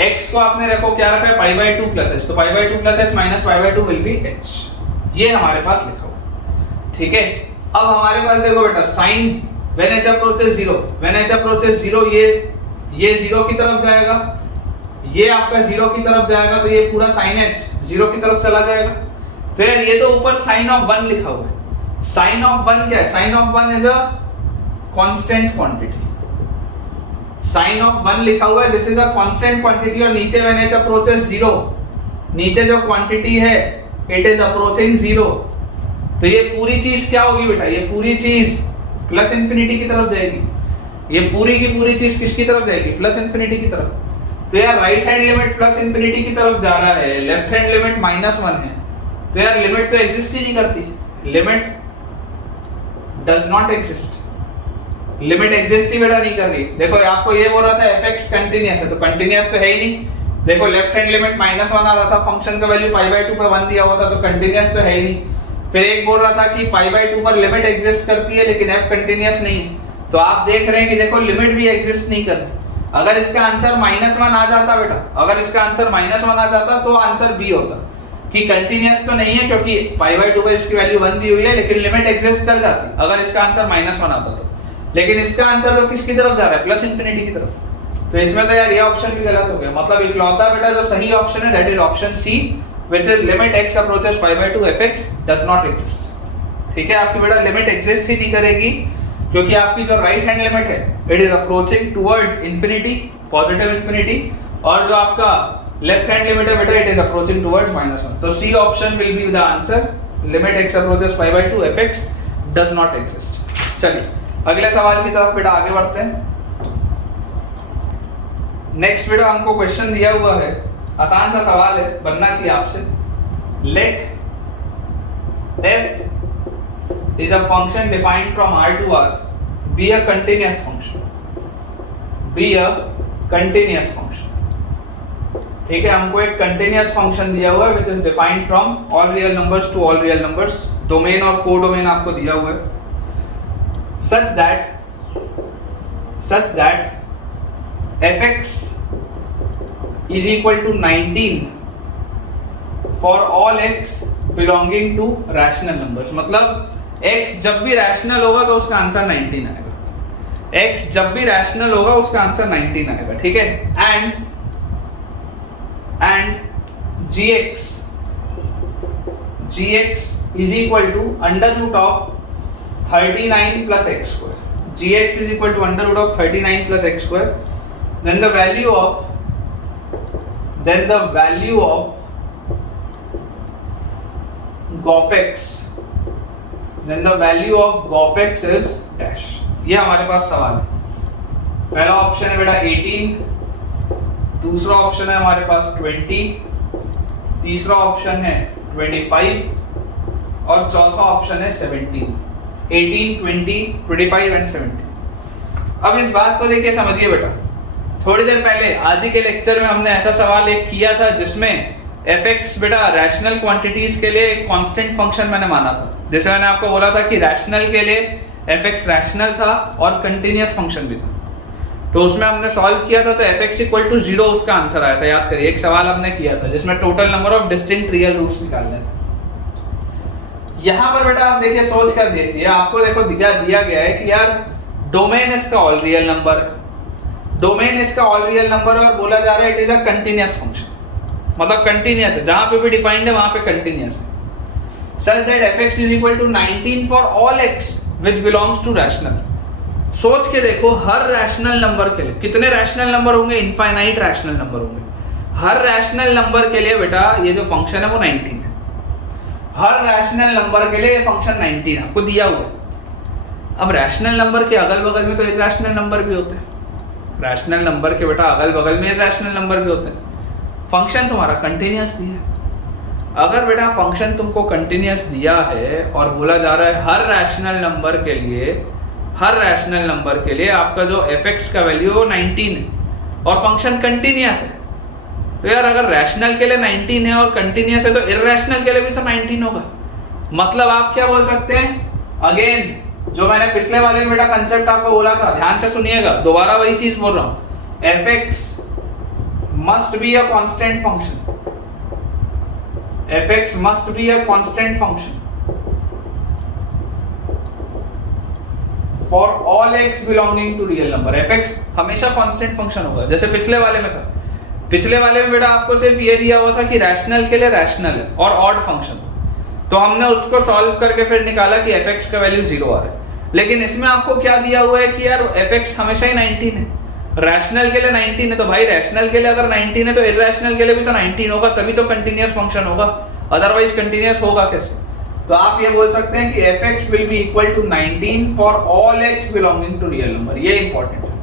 x को आपने रखो क्या रखा है पाई बाय 2 प्लस h, तो पाई by 2 plus h minus pi by 2 will be h, ये हमारे पास लिखा हुआ। ठीक है, अब हमारे पास देखो बेटा sine when h approaches 0, when h approaches 0 ये 0 की तरफ जाएगा, ये आपका 0 की तरफ जाएगा, तो ये पूरा साइन h 0 की तरफ चला जाएगा। तो यार ये तो ऊपर साइन ऑफ 1 लिखा हुआ है, साइन ऑफ 1 क्या है, sine of 1 is a constant quantity, sine of 1 लिखा हुआ है, this is a constant quantity, और नीचे व्हेन h अप्रोचेस 0, नीचे जो क्वांटिटी है इट इज अप्रोचिंग 0, तो ये पूरी चीज क्या होगी बेटा, ये पूरी चीज प्लस इंफिनिटी की तरफ जाएगी, ये पूरी की पूरी चीज किसकी तरफ जाएगी, प्लस इंफिनिटी की तरफ। तो यार right hand limit plus infinity की तरफ जा रहा है, लेफ्ट हैंड लिमिट -1 है, तो यार लिमिट तो एग्जिस्ट ही नहीं करती, limit does not exist, limit exist ही बेटा नहीं कर रही। देखो आपको ये बोल रहा था fx कंटीन्यूअस है, तो कंटीन्यूअस तो है ही नहीं। देखो लेफ्ट हैंड लिमिट -1 आ रहा था, फंक्शन का वैल्यू पाई बाय 2 पे 1 दिया हुआ था, तो कंटीन्यूअस तो है ही नहीं। फिर एक बोल रहा था कि पाई बाय 2 पर लिमिट एग्जिस्ट करती है लेकिन f कंटीन्यूअस नहीं है, तो आप देख रहे हैं कि देखो लिमिट भी एग्जिस्ट नहीं कर रही। अगर इसका आंसर -1 आ जाता बेटा, अगर इसका आंसर -1 आ जाता तो आंसर बी होता कि कंटीन्यूअस तो नहीं है, क्योंकि पाई बाय 2 पर इसकी वैल्यू 1 दी हुई है, लेकिन लिमिट एग्जिस्ट कर जाती अगर इसका आंसर -1 आता तो। लेकिन इसका आंसर तो किसकी तरफ जा रहा है, प्लस इंफिनिटी की तरफ, तो इसमें तो यार ये ऑप्शन भी गलत हो गया। मतलब इकलौता बेटा जो सही ऑप्शन है that is option C, which is limit x approaches pi by 2 fx does not exist. ठीक है, आपकी बेटा लिमिट एग्जिस्ट ही नहीं करेगी, क्योंकि आपकी जो राइट हैंड लिमिट है it is approaching towards infinity, positive infinity, और जो आपका लेफ्ट हैंड लिमिट है बेटा इट इज अप्रोचिंग टुवर्ड्स -1, तो C option will be the answer, limit x approaches pi by 2 fx does not exist. चलिए अगले सवाल की तरफ बेटा आगे बढ़ते हैं। नेक्स्ट बेटा हमको क्वेश्चन दिया हुआ है, आसान सा सवाल है, बनना चाहिए आपसे। Let f is a function defined from R to R be a continuous function, be a continuous function। ठीक है, हमको एक continuous function दिया हुआ है which is defined from all real numbers to all real numbers, domain और codomain आपको दिया हुआ है, such that fx is equal to 19 for all x belonging to rational numbers। मतलब x जब भी रैशनल होगा तो उसका आंसर 19 आएगा, x जब भी रैशनल होगा उसका आंसर 19 आएगा। ठीक है, and gx is equal to under root of 39 plus x square, gx is equal to under root of 39 plus x square, then the value of gof x is dash। ये हमारे पास सवाल है। पहला ऑप्शन है बेटा 18, दूसरा ऑप्शन है हमारे पास 20, तीसरा ऑप्शन है 25 और चौथा ऑप्शन है 17। 18, 20, 25 एंड 17। अब इस बात को देखिए समझिए बेटा, थोड़ी देर पहले आज ही के लेक्चर में हमने ऐसा सवाल एक किया था जिसमें fx बेटा रैशनल क्वांटिटीज के लिए एक कांस्टेंट फंक्शन मैंने माना था। जैसे मैंने आपको बोला था कि रैशनल के लिए fx रैशनल था और कंटीन्यूअस फंक्शन भी था, तो उसमें हमने सॉल्व किया था, तो fx इक्वल टू 0 उसका आंसर आया था। याद करिए एक सवाल हमने किया था जिसमें total number of distinct real roots निकालने थे। यहाँ पर बेटा आप देखिए, सोच कर देखिए, आपको देखो दिया गया है कि यार डोमेन इसका ऑल रियल नंबर, डोमेन इसका ऑल रियल नंबर, और बोला जा रहा है it is a continuous function, मतलब कंटीन्यूअस है, जहां पे भी डिफाइंड है वहां पे कंटीन्यूअस है। Such that fx is equal to 19 for all x which belongs to rational. सोच के देखो, हर रैशनल नंबर के लिए कितने रैशनल नंबर होंगे, इनफाइनाइट रैशनल नंबर होंगे। हर रैशनल नंबर के लिए बेटा ये जो फंक्शन है वो 19 है, हर रैशनल नंबर के लिए ये फंक्शन 19 आपको दिया हुआ है। अब रैशनल नंबर के अगल बगल में तो इरैशनल नंबर भी होते हैं, रैशनल नंबर के बेटा अगल बगल में इरैशनल नंबर भी होते हैं। फंक्शन तुम्हारा कंटीन्यूअस दिया है, अगर बेटा फंक्शन तुमको कंटीन्यूअस दिया है और बोला जा रहा है हर रैशनल नंबर के लिए, हर रैशनल नंबर के लिए आपका जो fx का वैल्यू है वो 19 है और फंक्शन कंटीन्यूअस है, तो यार अगर रैशनल के लिए 19 है और कंटीन्यूअस है तो इरैशनल के लिए भी तो 19 होगा। मतलब आप क्या बोल सकते हैं, अगेन जो मैंने पिछले वाले में बेटा कंसेप्ट आपको बोला था, ध्यान से सुनिएगा, दोबारा वही चीज बोल रहा हूं, fx must be a constant function, fx must be a constant function for all x belonging to real number। fx हमेशा कांस्टेंट फंक्शन होगा, जैसे पिछले वाले में था। पिछले वाले में बेटा आपको सिर्फ ये दिया हुआ था कि रैशनल के लिए रैशनल है और ऑड फंक्शन, तो हमने उसको सॉल्व करके फिर निकाला कि fx का वैल्यू 0 आ रहा है। लेकिन इसमें आपको क्या दिया हुआ है कि यार fx हमेशा ही 19 है, रैशनल के लिए 19 है, तो भाई रैशनल के लिए अगर 19 है तो इरैशनल के लिए भी तो 19 होगा, तभी तो कंटीन्यूअस फंक्शन होगा, अदरवाइज कंटीन्यूअस होगा कैसे। तो आप ये बोल सकते हैं कि fx will be equal to 19 for all x belonging to real number, ये इंपॉर्टेंट है।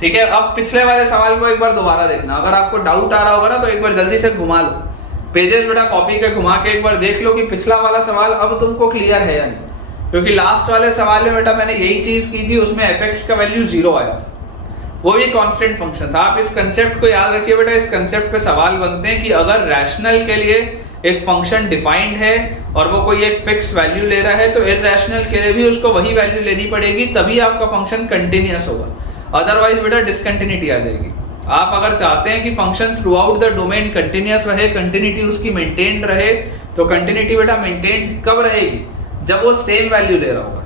ठीक है, अब पिछले वाले सवाल को एक बार दोबारा देखना, अगर आपको डाउट आ रहा होगा ना तो एक बार जल्दी से घुमा लो पेजेस बेटा, कॉपी के घुमा के एक बार देख लो कि पिछला वाला सवाल अब तुमको क्लियर है या नहीं, क्योंकि लास्ट वाले सवाल में बेटा मैंने यही चीज की थी, उसमें fx का वैल्यू 0 आया था, वो भी कांस्टेंट फंक्शन था। आप इस कंसेप्ट को याद रखिए बेटा, इस कंसेप्ट पे सवाल बनते हैं कि अगर रैशनल के लिए एक फंक्शन डिफाइंड है और वो कोई एक फिक्स वैल्यू ले रहा है तो इरैशनल के लिए भी उसको वही वैल्यू लेनी पड़ेगी, तभी आपका फंक्शन कंटिन्यूअस होगा, अदरवाइज बेटा डिसकंटिन्यूटी आ जाएगी। आप अगर चाहते हैं कि function through out the domain continuous रहे, कंटिन्यूटी उसकी मेंटेन्ड रहे, तो कंटिन्यूटी बेटा मेंटेन्ड कब रहेगी, जब वो सेम वैल्यू ले रहा होगा।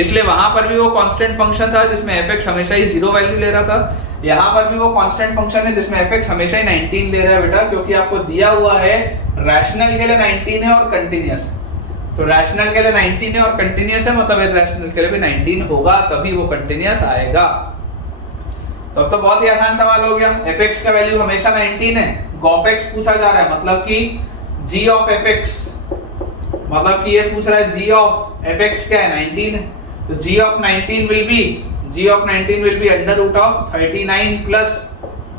इसलिए वहां पर भी वो कांस्टेंट फंक्शन था जिसमें fx हमेशा ही 0 वैल्यू ले रहा था, यहाँ पर भी वो कांस्टेंट फंक्शन है जिसमें fx हमेशा ही 19 ले रहा है बेटा, क्योंकि आपको दिया हुआ है रैशनल के लिए 19 है और कंटिन्यूअस है, तो रैशनल के लिए 19 है और कंटिन्यूअस है, मतलब इरैशनल के लिए भी 19 होगा, तभी वो कंटिन्यूअस आएगा। तो अब तो बहुत ही आसान सवाल हो गया, fx का वैल्यू हमेशा 19 है, gofx पूछा जा रहा है, मतलब कि g of fx, मतलब कि ये पूछ रहा है g of fx क्या है, 19 है, तो g of 19 will be under root of 39 plus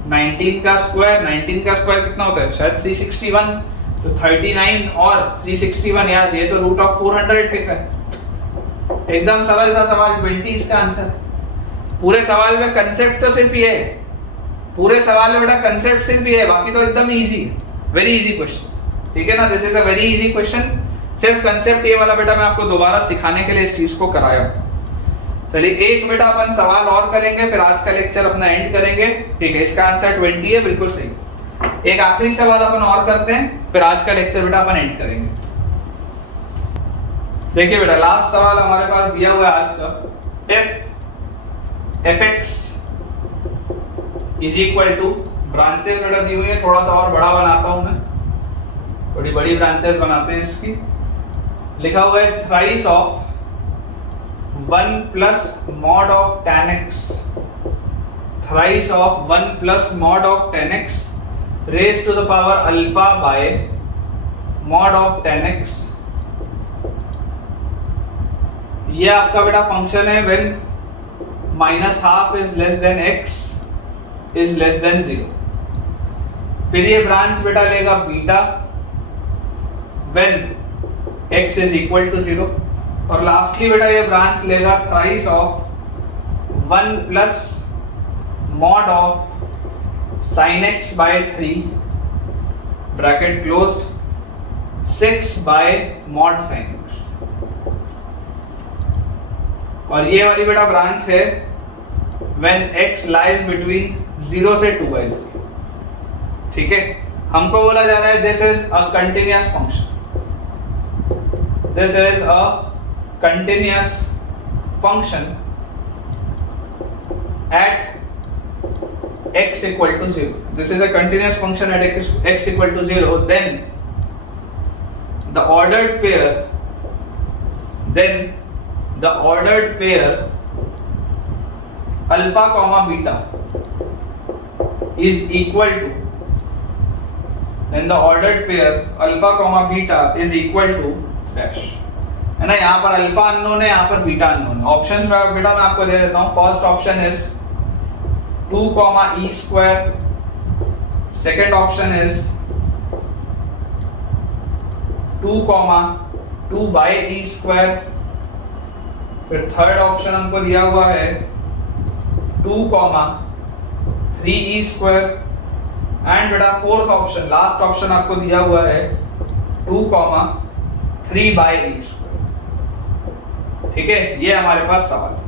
19 का स्क्वायर, 19 का स्क्वायर कितना होता है, शायद 361, तो 39 और 361 यार ये तो रूट ऑफ 400 लिखा है, एकदम सरल सा सवाल, 20 इसका आंसर। पूरे सवाल में कंसेप्ट तो सिर्फ ये है, पूरे सवाल में बेटा कंसेप्ट सिर्फ ये है, बाकी तो एकदम इजी है, वेरी इजी क्वेश्चन, ठीक है ना, this is a very easy question, सिर्फ कंसेप्ट ये वाला बेटा मैं आपको दोबारा सिखाने के लिए इस चीज को कराया। चलिए एक बेटा अपन सवाल और करेंगे, फिर आज का लेक्चर अपना एंड करेंगे, ठीक है, इसका आंसर 20 है, बिल्कुल सही। एक आखिरी सवाल अपन और करते हैं, फिर आज का लेक्चर बेटा अपन एंड करेंगे। देखिए बेटा लास्ट सवाल हमारे पास दिया हुआ है आज का, if fx is equal to, branches बेटा दी हुई है, थोड़ा सा और बड़ा बनाता हूं मैं, थोड़ी बड़ी ब्रांचेस बनाते हैं इसकी, लिखा हुआ है thrice of 1 plus mod of tan x, thrice of 1 plus mod of tan x raise to the power alpha by mod of tan x। ये आपका बेटा फंक्शन है when -12 is less than x is less than 0। फिर ये branch बेटा लेगा beta when x is equal to 0, और lastly बेटा ये ब्रांच लेगा thrice of 1 plus mod of sin x by 3 bracket closed 6 by mod sin x, और ये वाली बेटा ब्रांच है व्हेन x लाइज बिटवीन 0 से 2/3, ठीक है। हमको बोला जा रहा है this is a continuous function, this is a continuous function at x equal to 0, this is a continuous function at x equal to 0, then the ordered pair alpha comma beta is equal to, then the ordered pair alpha comma beta is equal to dash, है ना, यहाँ पर alpha unknown है, यहाँ पर beta unknown है। Options बेटा मैं आपको दे देता हूँ, first option is 2 e square, second option is 2 by e square, फिर थर्ड ऑप्शन हमको दिया हुआ है 2 3e स्क्वायर, एंड बेटा फोर्थ ऑप्शन लास्ट ऑप्शन आपको दिया हुआ है 2 3/e²। ठीक है, ये हमारे पास सवाल है।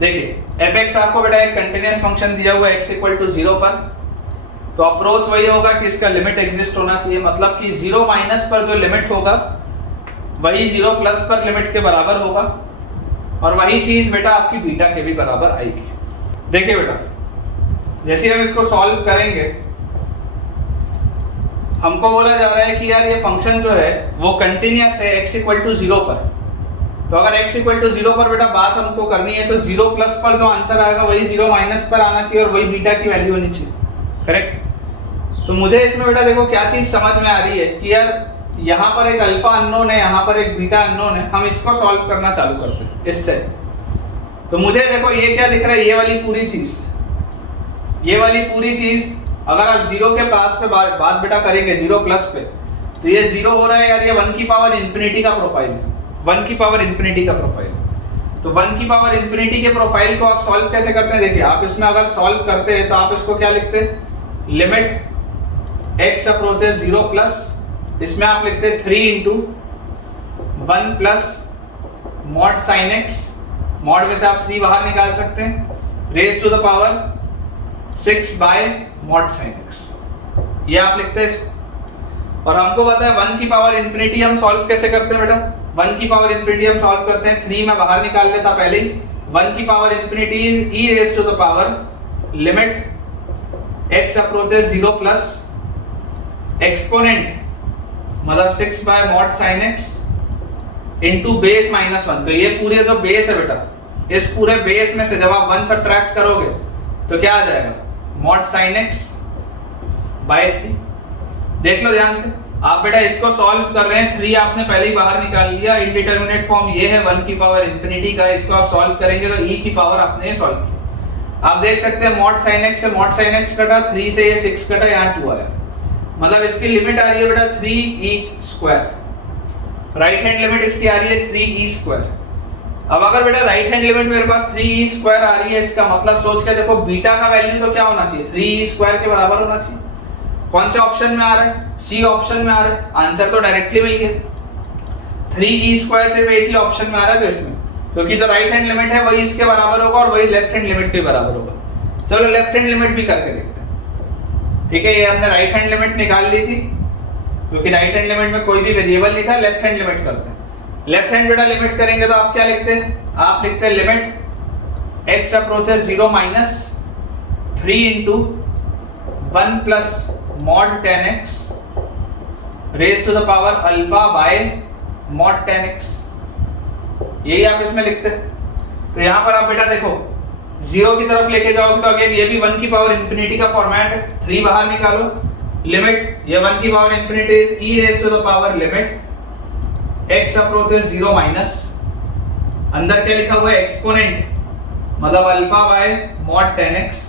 देखिए fx आपको बेटा एक कंटिन्यूअस फंक्शन दिया हुआ है x = 0 पर, तो अप्रोच वही होगा कि इसका लिमिट एग्जिस्ट होना चाहिए, मतलब कि 0 माइनस पर जो लिमिट होगा वही 0 प्लस पर लिमिट के बराबर होगा, और वही चीज बेटा आपकी बीटा के भी बराबर आएगी। देखिए बेटा, जैसे हम इसको सॉल्व करेंगे, हमको बोला जा रहा है कि यार ये फंक्शन जो है वो कंटिन्यूअस है x = 0 पर। तो अगर x = 0 पर बेटा बात हमको करनी है, तो 0 प्लस पर जो आंसर आएगा वही 0 माइनस पर आना चाहिए, और वही बीटा की वैल्यू होनी चाहिए। करेक्ट। तो मुझे इसमें बेटा देखो क्या चीज समझ में आ रही है कि यार यहाँ पर एक अल्फा अननोन है, यहाँ पर एक बीटा अननोन है, हम इसको सॉल्व करना चालू करते हैं इससे। तो मुझे देखो ये क्या दिख रहा है, ये वाली पूरी चीज अगर आप 0 के पास पे बात बेटा करेंगे, 0 प्लस पे, तो ये 0 हो रहा है यार, ये 1 की पावर इन्फिनिटी का प्रोफाइल है, 1 की पावर इन्फिनिटी का प्रोफाइल। तो 1 की पावर इन्फिनिटी के प्रोफाइल को आप सॉल्व कैसे करते हैं? देखिए आप इसमें अगर सॉल्व करते हैं तो आप इसको क्या लिखते हैं, लिमिट x अप्रोचेस 0 प्लस, इसमें आप लिखते हैं 3 × 1 plus mod sine x, mod में से आप 3 बाहर निकाल सकते हैं, raise to the power 6/mod sin x, ये आप लिखते हैं। और हमको पता है 1 की पावर इन्फिनिटी हम सॉल्व कैसे करते हैं बेटा, 1 की पावर इन्फिनिटी हम सॉल्व करते हैं, 3 में बाहर निकाल लेता पहले ही, 1 की power infinity is e raise to the power limit x approaches 0 plus exponent मतलब 6/mod sin x into base -1। तो ये पूरे जो बेस है बेटा, इस पूरे बेस में से जब आप 1 सब्ट्रैक्ट करोगे तो क्या आ जाएगा, mod sin x by 3। देख लो ध्यान से, आप बेटा इसको सॉल्व कर रहे हैं, 3 आपने पहले ही बाहर निकाल लिया, इंडिटरमिनेट फॉर्म ये है 1 की पावर इन्फिनिटी का, इसको आप सॉल्व करेंगे तो e की पावर आपने सॉल्व किया। आप देख सकते हैं mod sin x से mod sin x कटा, 3 से ये 6 कटा, यहाँ 2 आया, मतलब इसकी लिमिट आ रही है बेटा 3e², राइट हैंड लिमिट इसकी आ रही है 3e²। अब अगर बेटा राइट हैंड लिमिट मेरे पास 3e² आ रही है, इसका मतलब सोच के देखो बीटा का वैल्यू तो क्या होना चाहिए, 3e² के बराबर होना चाहिए। कौन से ऑप्शन में आ रहा है, सी ऑप्शन में आ रहा है, आंसर तो डायरेक्टली मिल गया। 3e² सिर्फ एक ही ऑप्शन में आ रहा है जो इसमें, क्योंकि जो राइट हैंड लिमिट है वही इसके बराबर होगा और वही लेफ्ट हैंड लिमिट के बराबर होगा। चलो लेफ्ट हैंड लिमिट भी करके देखते हैं। ठीक है, ये हमने राइट हैंड लिमिट निकाल ली थी, क्योंकि राइट हैंड लिमिट में कोई भी वेरिएबल नहीं था। लेफ्ट हैंड लिमिट करते हैं। लेफ्ट हैंड बेटा लिमिट करेंगे तो आप क्या लिखते हैं, आप लिखते हैं limit x approaches 0 minus 3 × 1 plus mod 10x raise to the power alpha by mod 10x, यही आप इसमें लिखते हैं। तो यहाँ पर आप बेटा देखो 0 की तरफ लेके जाओगे तो अगेन ये भी 1 की पावर इन्फिनिटी का फॉर्मेट है, 3 बाहर निकालो, लिमिट ये 1 की power infinity is e raise to the power limit x approaches 0 minus, अंदर क्या लिखा हुआ है एक्सपोनेंट मतलब alpha by mod 10x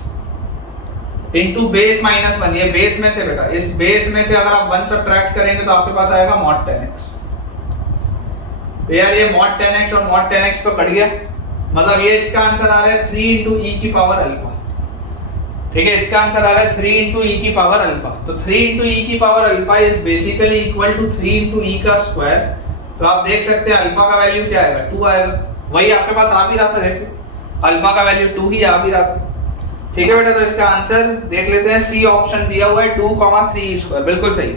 into base -1, ये बेस में से बेटा, इस बेस में से अगर आप 1 सब्ट्रैक्ट करेंगे तो आपके पास आएगा mod 10x। तो यार ये mod 10x और mod 10x तो कट गया, मतलब ये इसका आंसर आ रहा है 3 × e की पावर अल्फा। ठीक है, इसका आंसर आ रहा है 3 × e की पावर अल्फा। तो 3 × e की power alpha is basically equal to 3 × e का स्क्वायर। तो आप देख सकते हैं अल्फा का वैल्यू क्या आएगा, 2 आएगा, वही आपके पास आ भी रहा था, देखो अल्फा का वैल्यू 2 ही आ भी रहा था। ठीक है बेटा, तो इसका आंसर देख लेते हैं, सी ऑप्शन दिया हुआ है 2,3e², बिल्कुल सही।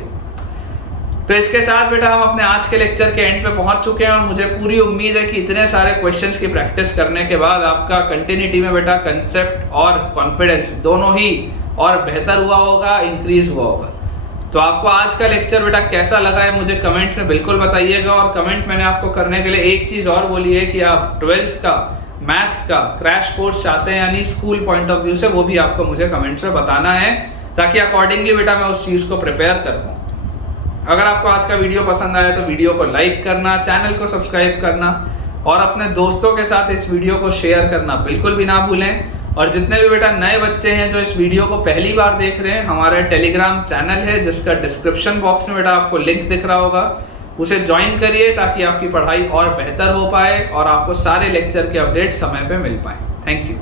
तो इसके साथ बेटा हम अपने आज के लेक्चर के एंड पे पहुंच चुके हैं, और मुझे पूरी उम्मीद है कि इतने सारे क्वेश्चंस की प्रैक्टिस करने के बाद आपका कंटिन्यूटी में बेटा कंसेप्ट और कॉन्फिडेंस दोनों ही और बेहतर हुआ होगा, इंक्रीज हुआ होगा। तो आपको आज का लेक्चर बेटा कैसा लगा है मुझे कमेंट्स में बिल्कुल बताइएगा। और कमेंट मैंने आपको करने के लिए एक चीज़ और बोली है कि आप 12th का मैथ्स का क्रैश कोर्स चाहते हैं, यानी स्कूल पॉइंट ऑफ व्यू से, वो भी आपको मुझे कमेंट्स में बताना है, ताकि अकॉर्डिंगली बेटा मैं उस चीज़ को प्रिपेयर कर पाऊँ। अगर आपको आज का वीडियो पसंद आया तो वीडियो को लाइक करना, चैनल को सब्सक्राइब करना और अपने दोस्तों के साथ इस वीडियो को शेयर करना बिल्कुल भी ना भूलें। और जितने भी बेटा नए बच्चे हैं जो इस वीडियो को पहली बार देख रहे हैं, हमारा टेलीग्राम चैनल है जिसका डिस्क्रिप्शन बॉक्स में बेटा आपको लिंक दिख रहा होगा, उसे ज्वाइन करिए ताकि आपकी पढ़ाई और बेहतर हो पाए और आपको सारे लेक्चर के अपडेट समय पे मिल पाए। Thank you.